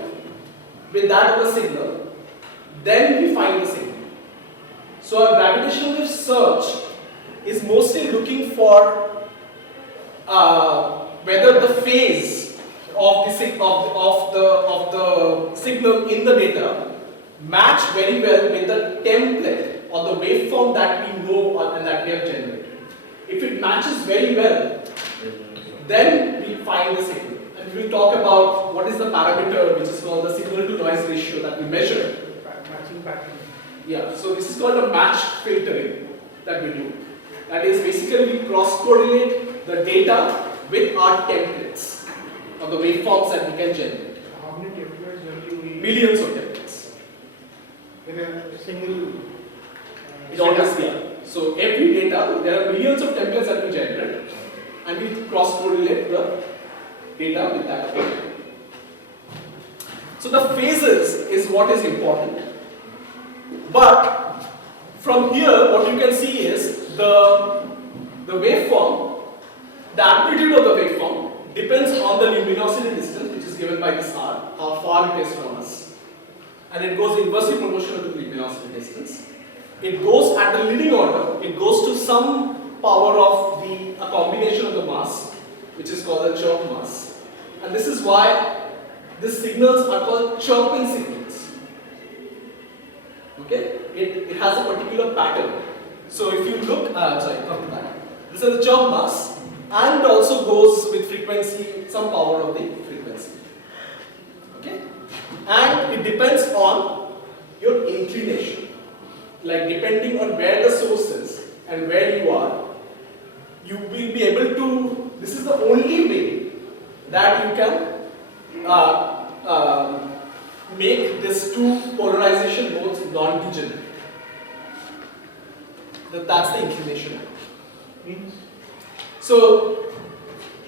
with that of the signal, then we find the signal. So our gravitational wave search is mostly looking for whether the phase of the signal in the data match very well with the template or the waveform that we know and that we have generated. If it matches very well, then we find the signal. And we will talk about what is the parameter which is called the signal to noise ratio that we measure. Matching pattern. Yeah, so this is called a match filtering that we do. That is basically we cross-correlate the data with our templates or the waveforms that we can generate. How many templates generally we Millions of templates. in a single It always, yeah. So every data, there are millions of templates that we generate, and we cross-correlate the data with that data. So the phases is what is important. But from here, what you can see is the waveform, the amplitude of the waveform depends on the luminosity distance, which is given by this R, how far it is from us. And it goes inversely proportional to the luminosity distance. It goes at the leading order, it goes to some power of a combination of the mass, which is called the chirp mass. And this is why these signals are called chirping signals. Okay? It has a particular pattern. So if you look, come to that. This is the chirp mass and also goes with frequency, some power of the frequency. Okay? And it depends on your inclination. Like depending on where the source is and where you are, you will be able to, this is the only way that you can make these two polarization modes non-degenerate. That's the inclination. means So,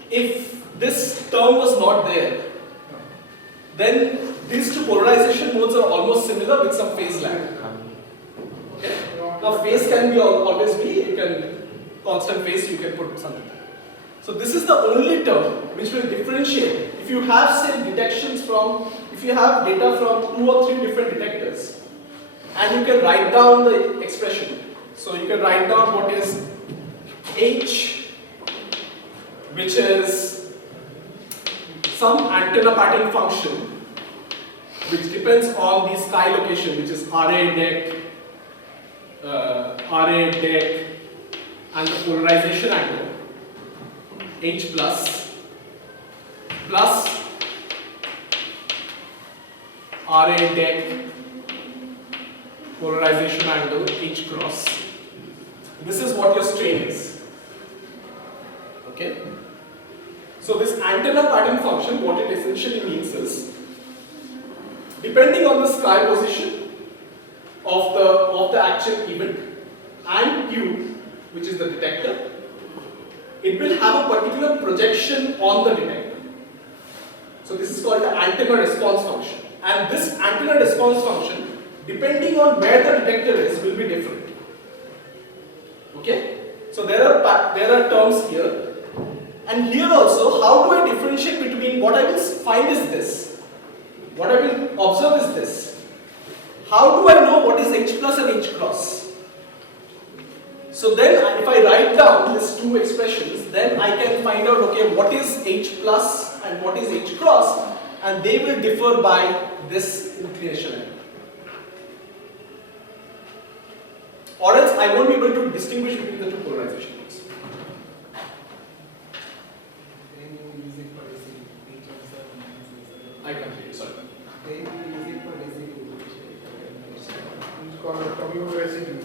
if this term was not there, then these two polarization modes are almost similar with some phase lag. Okay? Now, phase can be always be, you can constant phase, you can put something. So, this is the only term which will differentiate. If you have, say, detections from, if you have data from 2 or 3 different detectors, and you can write down the expression. So, you can write down what is H, which is some antenna pattern function which depends on the sky location, which is RA deck, and the polarization angle H plus RA deck polarization angle H cross. This is what your strain is. Okay? So this antenna pattern function, what it essentially means is, depending on the sky position of the actual event and Q, which is the detector, it will have a particular projection on the detector. So this is called the antenna response function. And this antenna response function, depending on where the detector is, will be different. Okay? So there are terms here. And here also, how do I differentiate between what I will find is this, what I will observe is this. How do I know what is H plus and H cross? So then if I write down these two expressions, then I can find out, okay, what is H plus and what is H cross, and they will differ by this inclination angle. Or else I won't be able to distinguish between the two polarization modes. I can't hear you, sorry. it's called a commute residue.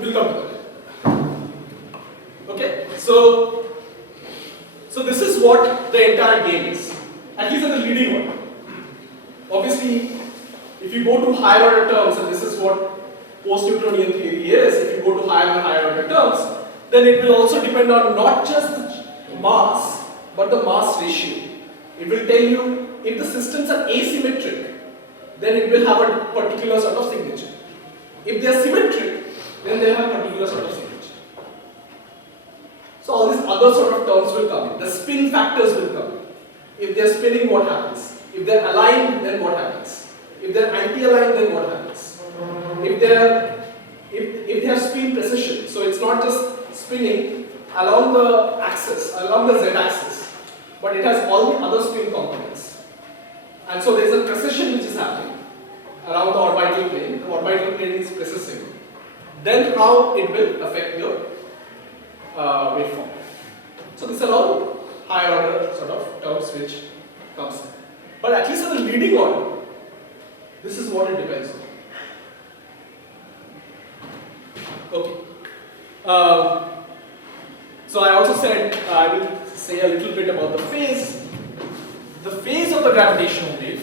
We'll come to that. Okay, so this is what the entire game is, at least at the leading one. Obviously, If you go to higher order terms, and this is what post-Newtonian theory is, if you go to higher and higher order terms, then it will also depend on not just the mass, but the mass ratio. It will tell you if the systems are asymmetric, then it will have a particular sort of signature. If they are symmetric, then they have a particular sort of signature. So all these other sort of terms will come in. The spin factors will come in. If they are spinning, what happens? If they are aligned, then what happens? If they are anti-aligned, then what happens? If they have spin precision, so it's not just spinning along the axis, along the z-axis, but it has all the other spin components. And so there is a precession which is happening around the orbital plane. The orbital plane is precessing. Then how it will affect your waveform. So these are all higher order sort of terms which comes in. But at least in the leading order, this is what it depends on. Okay. So I also said I will say a little bit about the phase. The phase of the gravitational wave.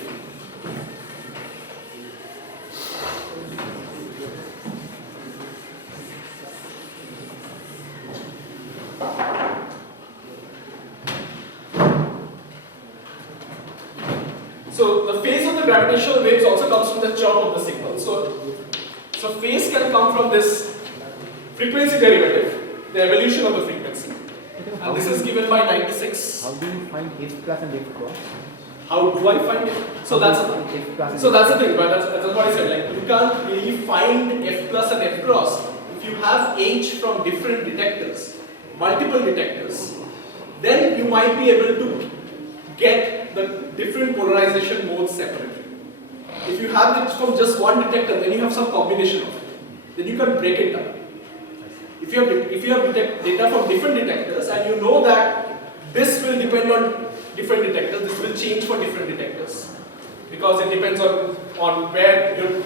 So the phase of the gravitational waves also comes from the chirp of the signal. So phase can come from this frequency derivative, the evolution of the frequency. And this is given by 96. How do you find F plus and F cross? How do I find it? So that's the thing. But that's what I said. Like you can't really find F plus and F cross if you have H from different detectors, multiple detectors. Then you might be able to get the different polarization modes separately. If you have it from just one detector, then you have some combination of it. Then you can break it down. If you have data from different detectors and you know that this will depend on different detectors, this will change for different detectors because it depends on where your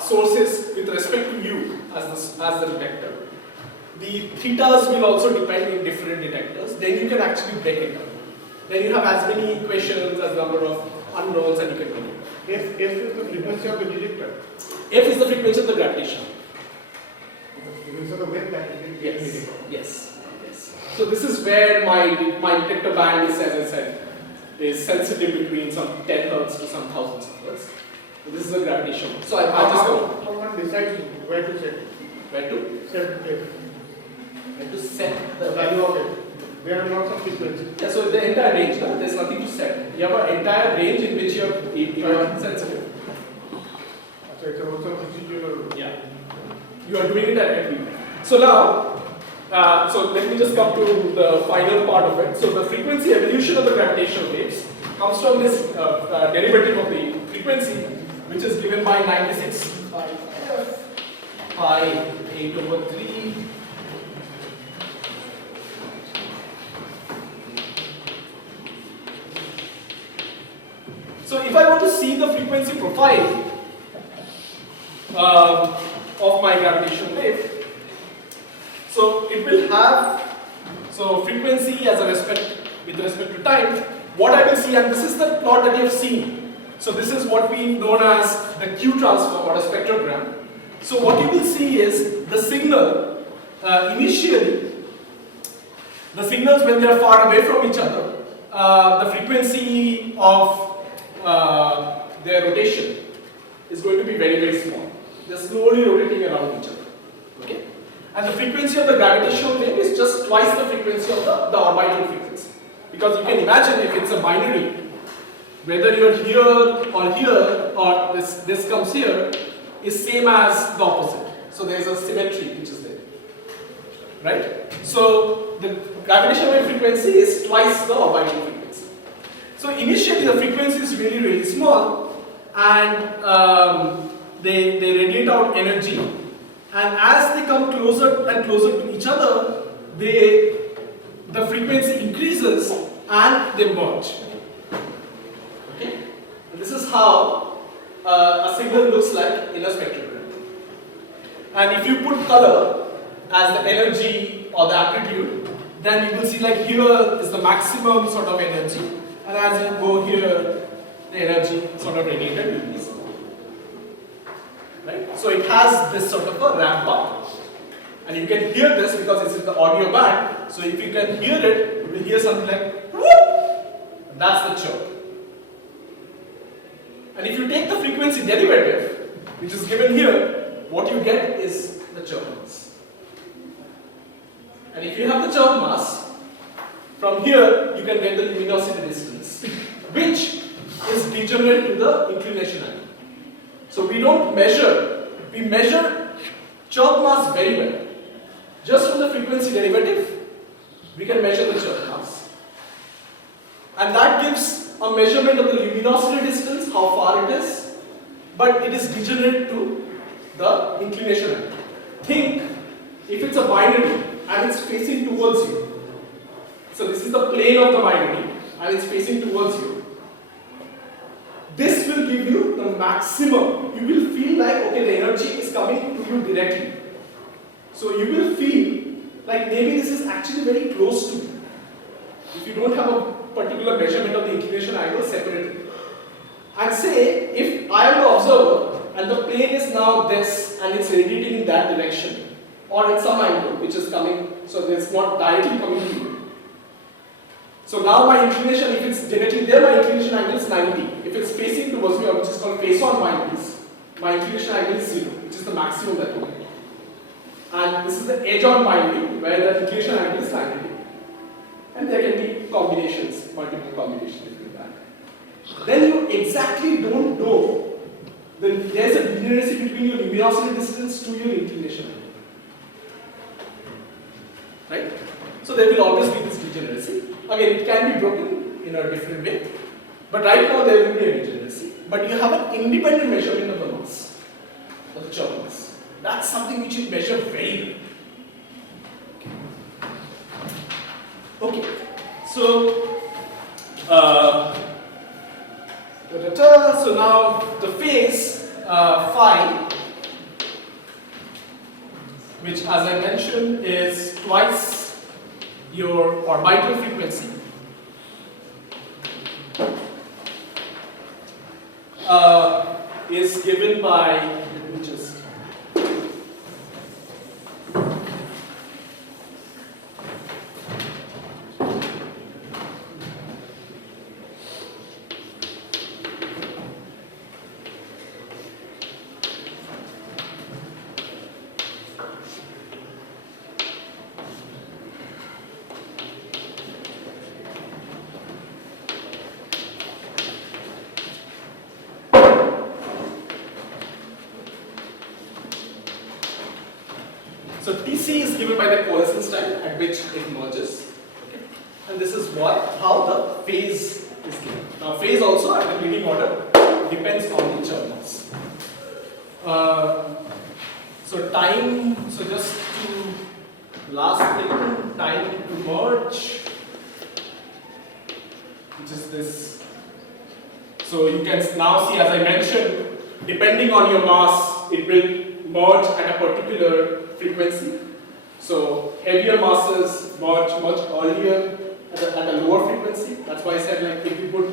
source is with respect to you as the detector. The thetas will also depend in different detectors. Then you can actually break it down. Then you have as many equations as number of unknowns and you can do it. F is the frequency of the detector. F is the frequency of the gravitation. The frequency of the wave that is detector. Yes. So this is where my detector band is, as I said, is sensitive between some 10 Hz to some thousands of Hz. So this is the gravitation. So I just go. How one decides where to set? Where to? Set F. Where to set the Value of F. There are lots of frequencies. Yeah, so the entire range, no? There's nothing to set. You have an entire range in which you are sensitive. So it's also constitutional. Yeah. You are doing it at every. So now, so let me just come to the final part of it. So the frequency evolution of the gravitational waves comes from this derivative of the frequency, which is given by 96 pi 8/3. So if I want to see the frequency profile of my gravitational wave, so it will have frequency as with respect to time. What I will see, and this is the plot that you have seen. So this is what we known as the Q transform or a spectrogram. So what you will see is the signal initially. The signals when they are far away from each other, the frequency of their rotation is going to be very, very small. They are slowly rotating around each other. Okay? And the frequency of the gravitational wave is just twice the frequency of the orbital frequency. Because you can imagine if it's a binary, whether you're here or this comes here, is same as the opposite. So there is a symmetry which is there. Right? So the gravitational wave frequency is twice the orbital frequency. So initially the frequency is really, really small and they radiate out energy, and as they come closer and closer to each other, the frequency increases and they merge. Okay? And this is how a signal looks like in a spectrogram. And if you put color as the energy or the amplitude, then you will see like here is the maximum sort of energy, and as you go here, the energy sort of radiated will be right? So it has this sort of a ramp up, and you can hear this because it's in the audio band. So if you can hear it, you will hear something like whoop. That's the chirp. And if you take the frequency derivative, which is given here, what you get is the chirp mass. And if you have the chirp mass, from here you can get the luminosity distance, which is degenerate to the inclination angle. So we don't measure, we measure chirp mass very well. Just from the frequency derivative, we can measure the chirp mass. And that gives a measurement of the luminosity distance, how far it is, but it is degenerate to the inclination angle. Think if it's a binary and it's facing towards you. So this is the plane of the binary and it's facing towards you. This will give you the maximum. You will feel like, okay, the energy is coming to you directly. So you will feel like maybe this is actually very close to you. If you don't have a particular measurement of the inclination angle separately. And say, if I am the observer and the plane is now this and it's radiating in that direction, or in some angle which is coming, so it's not directly coming to you. So now my inclination, if it's directly there, my inclination angle is 90. If it's facing towards me, or which is called face-on binaries, my inclination angle is 0, which is the maximum that you get. And this is the edge-on binary, where the inclination angle is 90. And there can be combinations, multiple combinations between that. Then you exactly don't know. Then there's a degeneracy between your luminosity distance to your inclination angle. Right? So there will always be this degeneracy. Again, it can be broken in a different way. But right now there will be a degeneracy. But you have an independent measurement of the mass, of the chirp mass. That's something which you measure very well. Okay, so so now the phase phi, which as I mentioned is twice your orbital frequency, is given by, let me just so Tc is given by the coalescence time at which it merges, okay? And this is how the phase is given. Now phase also at the leading order depends on the chirp mass. So time, so just to last thing, time to merge, which is this. So you can now see, as I mentioned, depending on your mass, it will merge at a particular frequency. So heavier masses merge much earlier at a lower frequency. That's why I said, like, if you put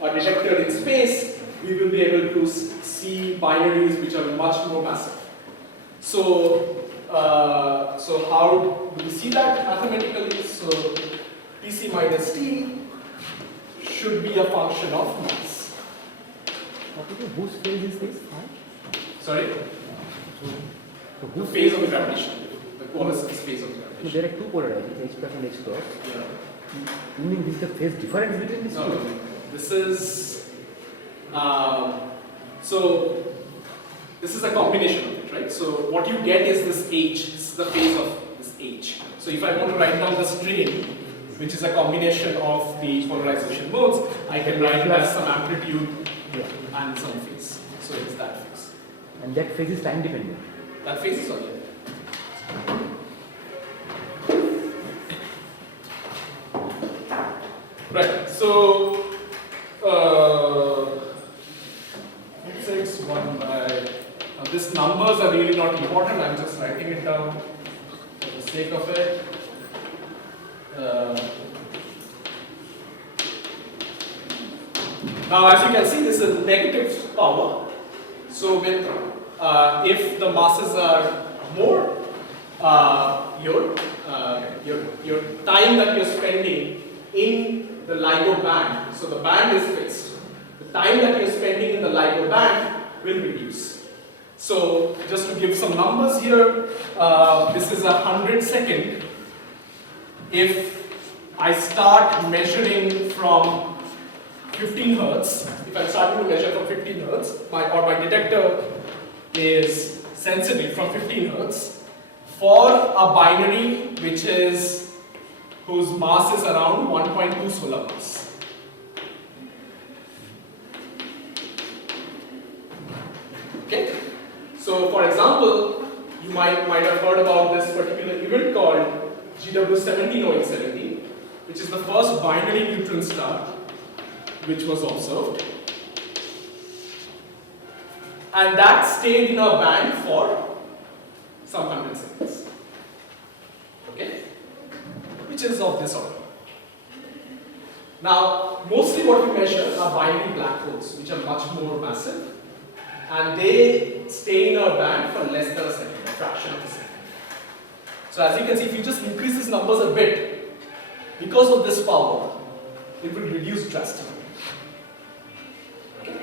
a detector in space, we will be able to see binaries which are much more massive. So, so how do we see that mathematically? So Tc minus T should be a function of mass. Whose phase is this? Sorry? So The phase of the gravitational wave. The coalescence phase of the So gravitational there are two polarizations, H plus and H cross. wave. You mean this is the phase difference between these No, two? no. This is so this is a combination of it, right? So what you get is this H. This is the phase of this H. So if I want to write down the strain, which is a combination of the polarization modes, I can write it as some amplitude and some phase. So it's that phase. And that phase is time dependent. That phase is on Right. So 6 1 by. These numbers are really not important. I'm just writing it down for the sake of it. Now, as you can see, this is negative power. So with if the masses are more, your time that you're spending in the LIGO band, so the band is fixed, the time that you're spending in the LIGO band will reduce. So just to give some numbers here, this is 100 second. If I start measuring from 15 Hertz, if I'm starting to measure from 15 Hertz, my detector is sensitive from 15 Hertz for a binary whose mass is around 1.2 solar mass. Okay? So for example, you might have heard about this particular event called GW170817, which is the first binary neutron star which was observed. And that stayed in a band for some 100 seconds. Okay? Which is of this order. Now, mostly what we measure are binary black holes, which are much more massive, and they stay in a band for less than a second, a fraction of a second. So as you can see, if you just increase these numbers a bit, because of this power, it will reduce drastically. Okay.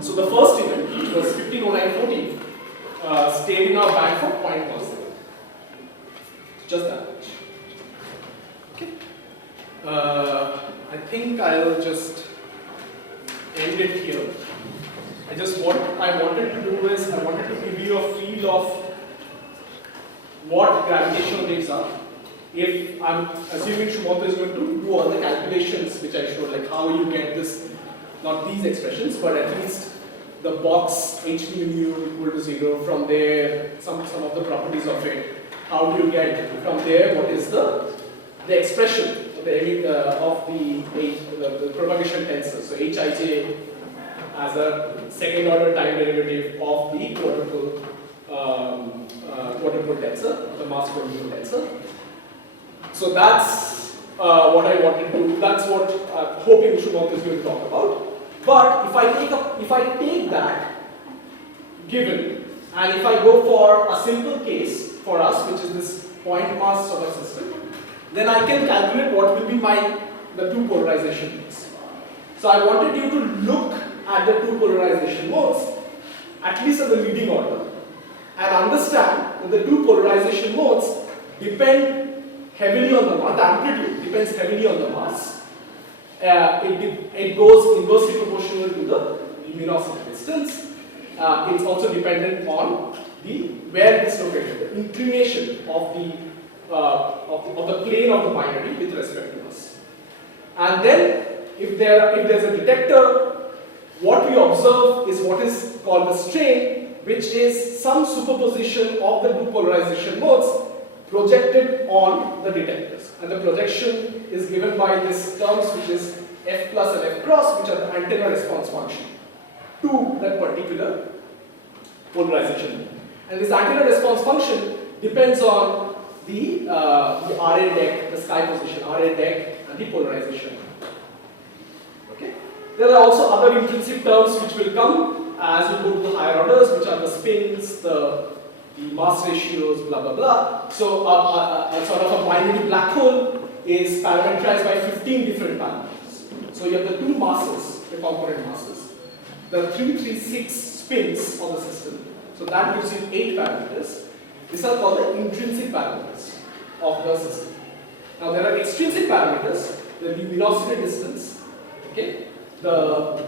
So the first event, which was 150914, stayed in our band for 0.1 second. Just that much. Okay. I think I'll just end it here. What I wanted to do is, I wanted to give you a feel of what gravitational waves are. If I'm assuming Shumatha is going to do all the calculations which I showed, like how you get this, not these expressions, but at least the box h mu nu equal to 0, from there some of the properties of it. How do you get from there what is the expression of the propagation tensor? So hij as a second order time derivative of the quadruple tensor, the mass quadruple tensor. So that's what I wanted to. That's what I'm hoping Shumatha is going to talk about. But if I take that given, and if I go for a simple case for us, which is this point mass sort of system, then I can calculate what will be the two polarization modes. So I wanted you to look at the two polarization modes, at least in the leading order, and understand that the two polarization modes depend heavily on the mass. The amplitude depends heavily on the mass. It goes inversely proportional to the luminosity distance. It's also dependent on where it is located, the inclination of the plane of the binary with respect to mass. And then, if there's a detector, what we observe is what is called the strain, which is some superposition of the two polarization modes projected on the detectors. And the projection is given by this terms, which is f plus and f cross, which are the antenna response function to that particular polarization mode. And this antenna response function depends on the RA deck, the sky position, RA deck, and the polarization. Okay. There are also other intrinsic terms which will come as we go to the higher orders, which are the spins, the mass ratios, blah blah blah. So a sort of a binary black hole is parameterized by 15 different parameters. So you have the two masses, the component masses, the 336 spins of the system. So that gives you 8 parameters. These are called the intrinsic parameters of the system. Now there are extrinsic parameters, the luminosity distance, okay, the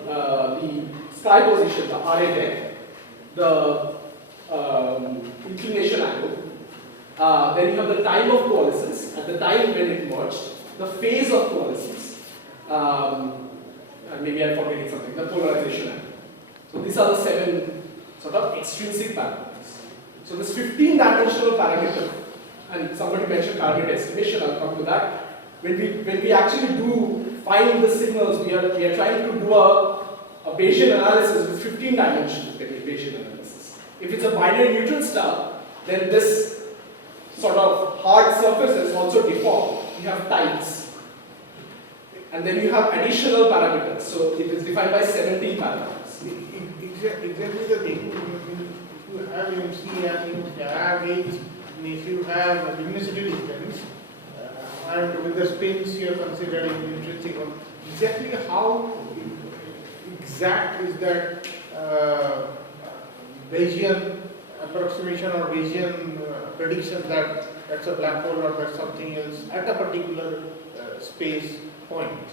sky position, the RA deck, the inclination angle. Then you have the time of coalescence, at the time when it merged, the phase of coalescence, maybe I'm forgetting something, the polarization angle. So these are the 7 sort of extrinsic parameters. So this 15-dimensional parameter, and somebody mentioned parameter estimation, I'll come to that. When we actually find the signals, we are trying to do a Bayesian analysis with 15 dimensional Bayesian analysis. If it's a binary neutron star, then this sort of hard surfaces also deform. You have tides. And then you have additional parameters. So it is defined by 17 parameters. Exactly the thing you have MC and you have H, and if you have a luminosity distance, and with the spins you are considering intrinsic one, exactly how exact is that Bayesian approximation or Bayesian prediction that that's a black hole or that's something else at a particular space point?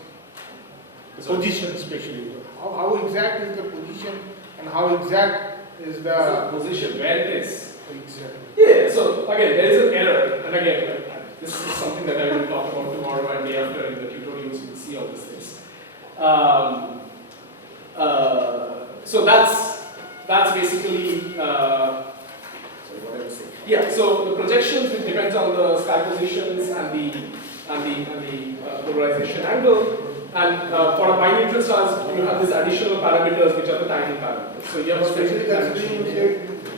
Position especially. How exact is the position and how exact is the position where it is. Exactly. Yeah, so again, there is an error, and again, this is something that I will talk about tomorrow and day after in the tutorials. You will see all these things. So that's basically sorry, what I was saying. Yeah, so the projections it depends on the sky positions and the polarization angle. And for a bineutral stars, you have these additional parameters which are the tiny parameters. So you have a especially specific considering you say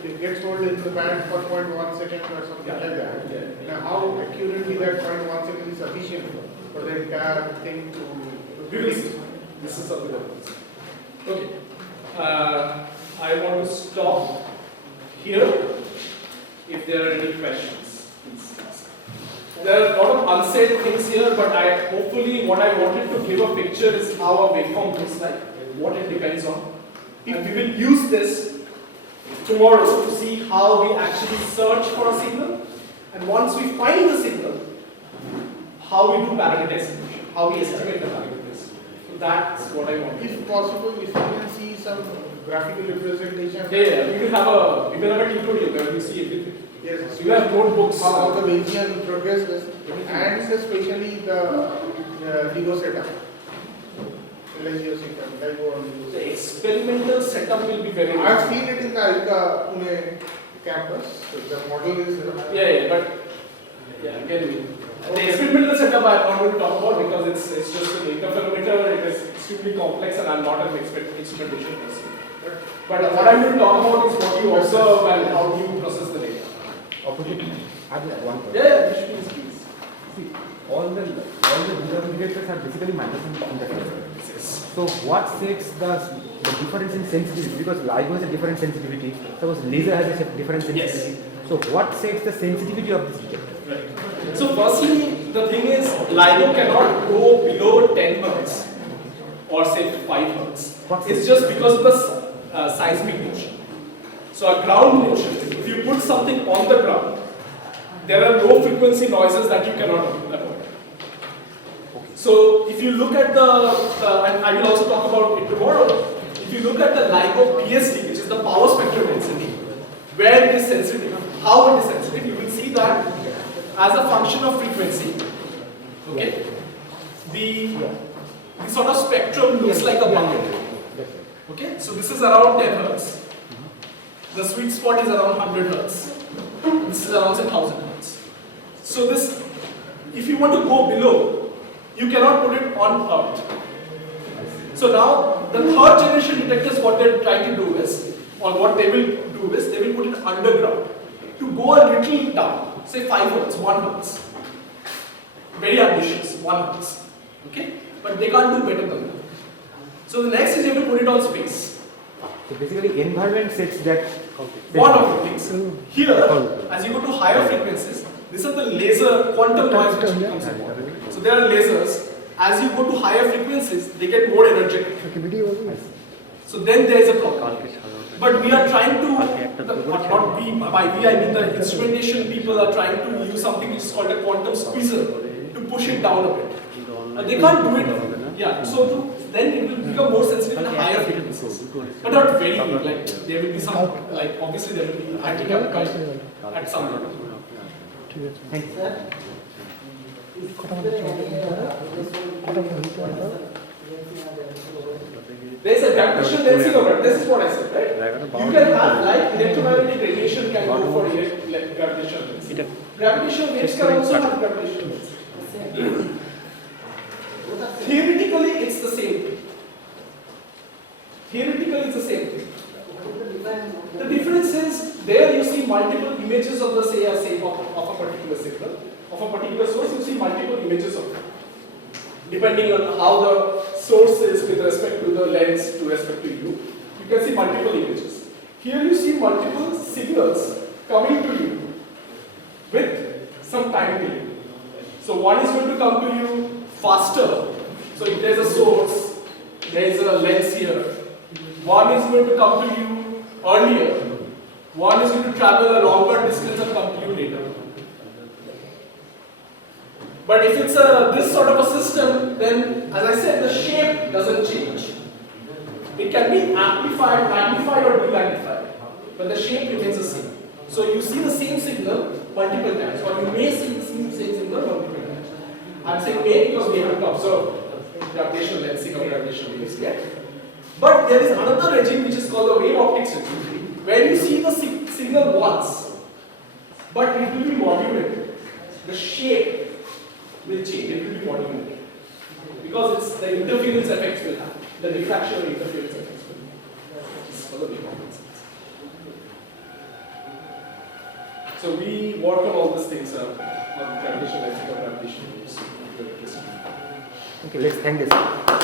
it gets hold in the band for 0.1 second or something like that. Yeah. Now how accurately that 0.1 second is sufficient for the entire thing to We will see. This is something else. Okay. I want to stop here. If there are any questions, please ask. There are a lot of unsaid things here, but hopefully what I wanted to give a picture is how a waveform looks like, what it depends on. And we will use this tomorrow to see how we actually search for a signal, and once we find the signal, how we do parameter estimation, how we estimate the parameters. So that's what I want. if possible, if you can see some graphical representation. Yeah, we will have a tutorial where we see everything. Yes, So you have notebooks. how the Bayesian progresses and especially the LIGO setup. LIGO setup, LIGO. The experimental setup will be very I've seen it in the IUCAA Pune campus. So the model is. Again, the experimental setup I'm not going to talk about because it's just an interferometer. It is extremely complex, and I'm not an experimentation person. But what I'm going to talk about is what you observe and how you process the data. I have one question. Yeah, please. See, all the interferometers are basically Michelson interferometers. So what sets the difference in sensitivity? Because LIGO has a different sensitivity. Suppose laser has a different sensitivity. Yes. So what sets the sensitivity of this detector? Right. So firstly, the thing is, LIGO cannot go below 10 Hz or say 5 Hz. It's just because of the seismic motion. So a ground motion, if you put something on the ground, there are low frequency noises that you cannot avoid. So if you look at and I will also talk about it tomorrow, if you look at the LIGO PSD, which is the power spectrum density, where it is sensitive, how it is sensitive, you will see that as a function of frequency, okay, the sort of spectrum looks like a bucket. Okay, so this is around 10 Hz. The sweet spot is around 100 Hz. This is around 1000 Hz. So this, if you want to go below, you cannot put it on Earth. So now the third generation detectors, what they're trying to do is, or what they will do is, they will put it underground to go a little down, say 5 Hz, 1 Hz. Very ambitious, 1 Hz. Okay, but they can't do better than that. So the next is you have to put it on space. So basically environment sets that. One of the things. Here, as you go to higher frequencies, these are the laser quantum noise which comes about. So there are lasers. As you go to higher frequencies, they get more energetic. So then there is a problem. But we are trying to, not we, by we I mean the instrumentation people are trying to use something which is called a quantum squeezer to push it down a bit. They can't do it. Yeah, so then it will become more sensitive in higher frequencies. But not very, like there will be some, like obviously there will be handicap at some level. Thank you. There is a gravitational density of it. This is what I said, right? You can have like electromagnetic radiation can go for gravitational density. Gravitational waves can also have gravitational density. Theoretically, it's the same thing. Theoretically, it's the same thing. The difference is there you see multiple images of the say of a particular signal, of a particular source. You see multiple images of it, depending on how the source is with respect to the lens, to respect to you. You can see multiple images. Here you see multiple signals coming to you with some time delay. So one is going to come to you faster. So if there's a source, there is a lens here. One is going to come to you earlier. One is going to travel a longer distance and come to you later. But if it's this sort of a system, then as I said, the shape doesn't change. It can be amplified, magnified or demagnified, but the shape remains the same. So you see the same signal multiple times, or you may see the same signal multiple times. I'm saying may because we haven't observed gravitational lensing of gravitational waves yet. But there is another regime which is called the wave optics regime, where you see the signal once, but it will be modulated. The shape will change, it will be modulated. Because it's the interference effects will happen. The diffraction or interference effects will happen. This is for the wave optics. So we work on all these things on gravitational lensing of gravitational waves. Okay, let's thank this.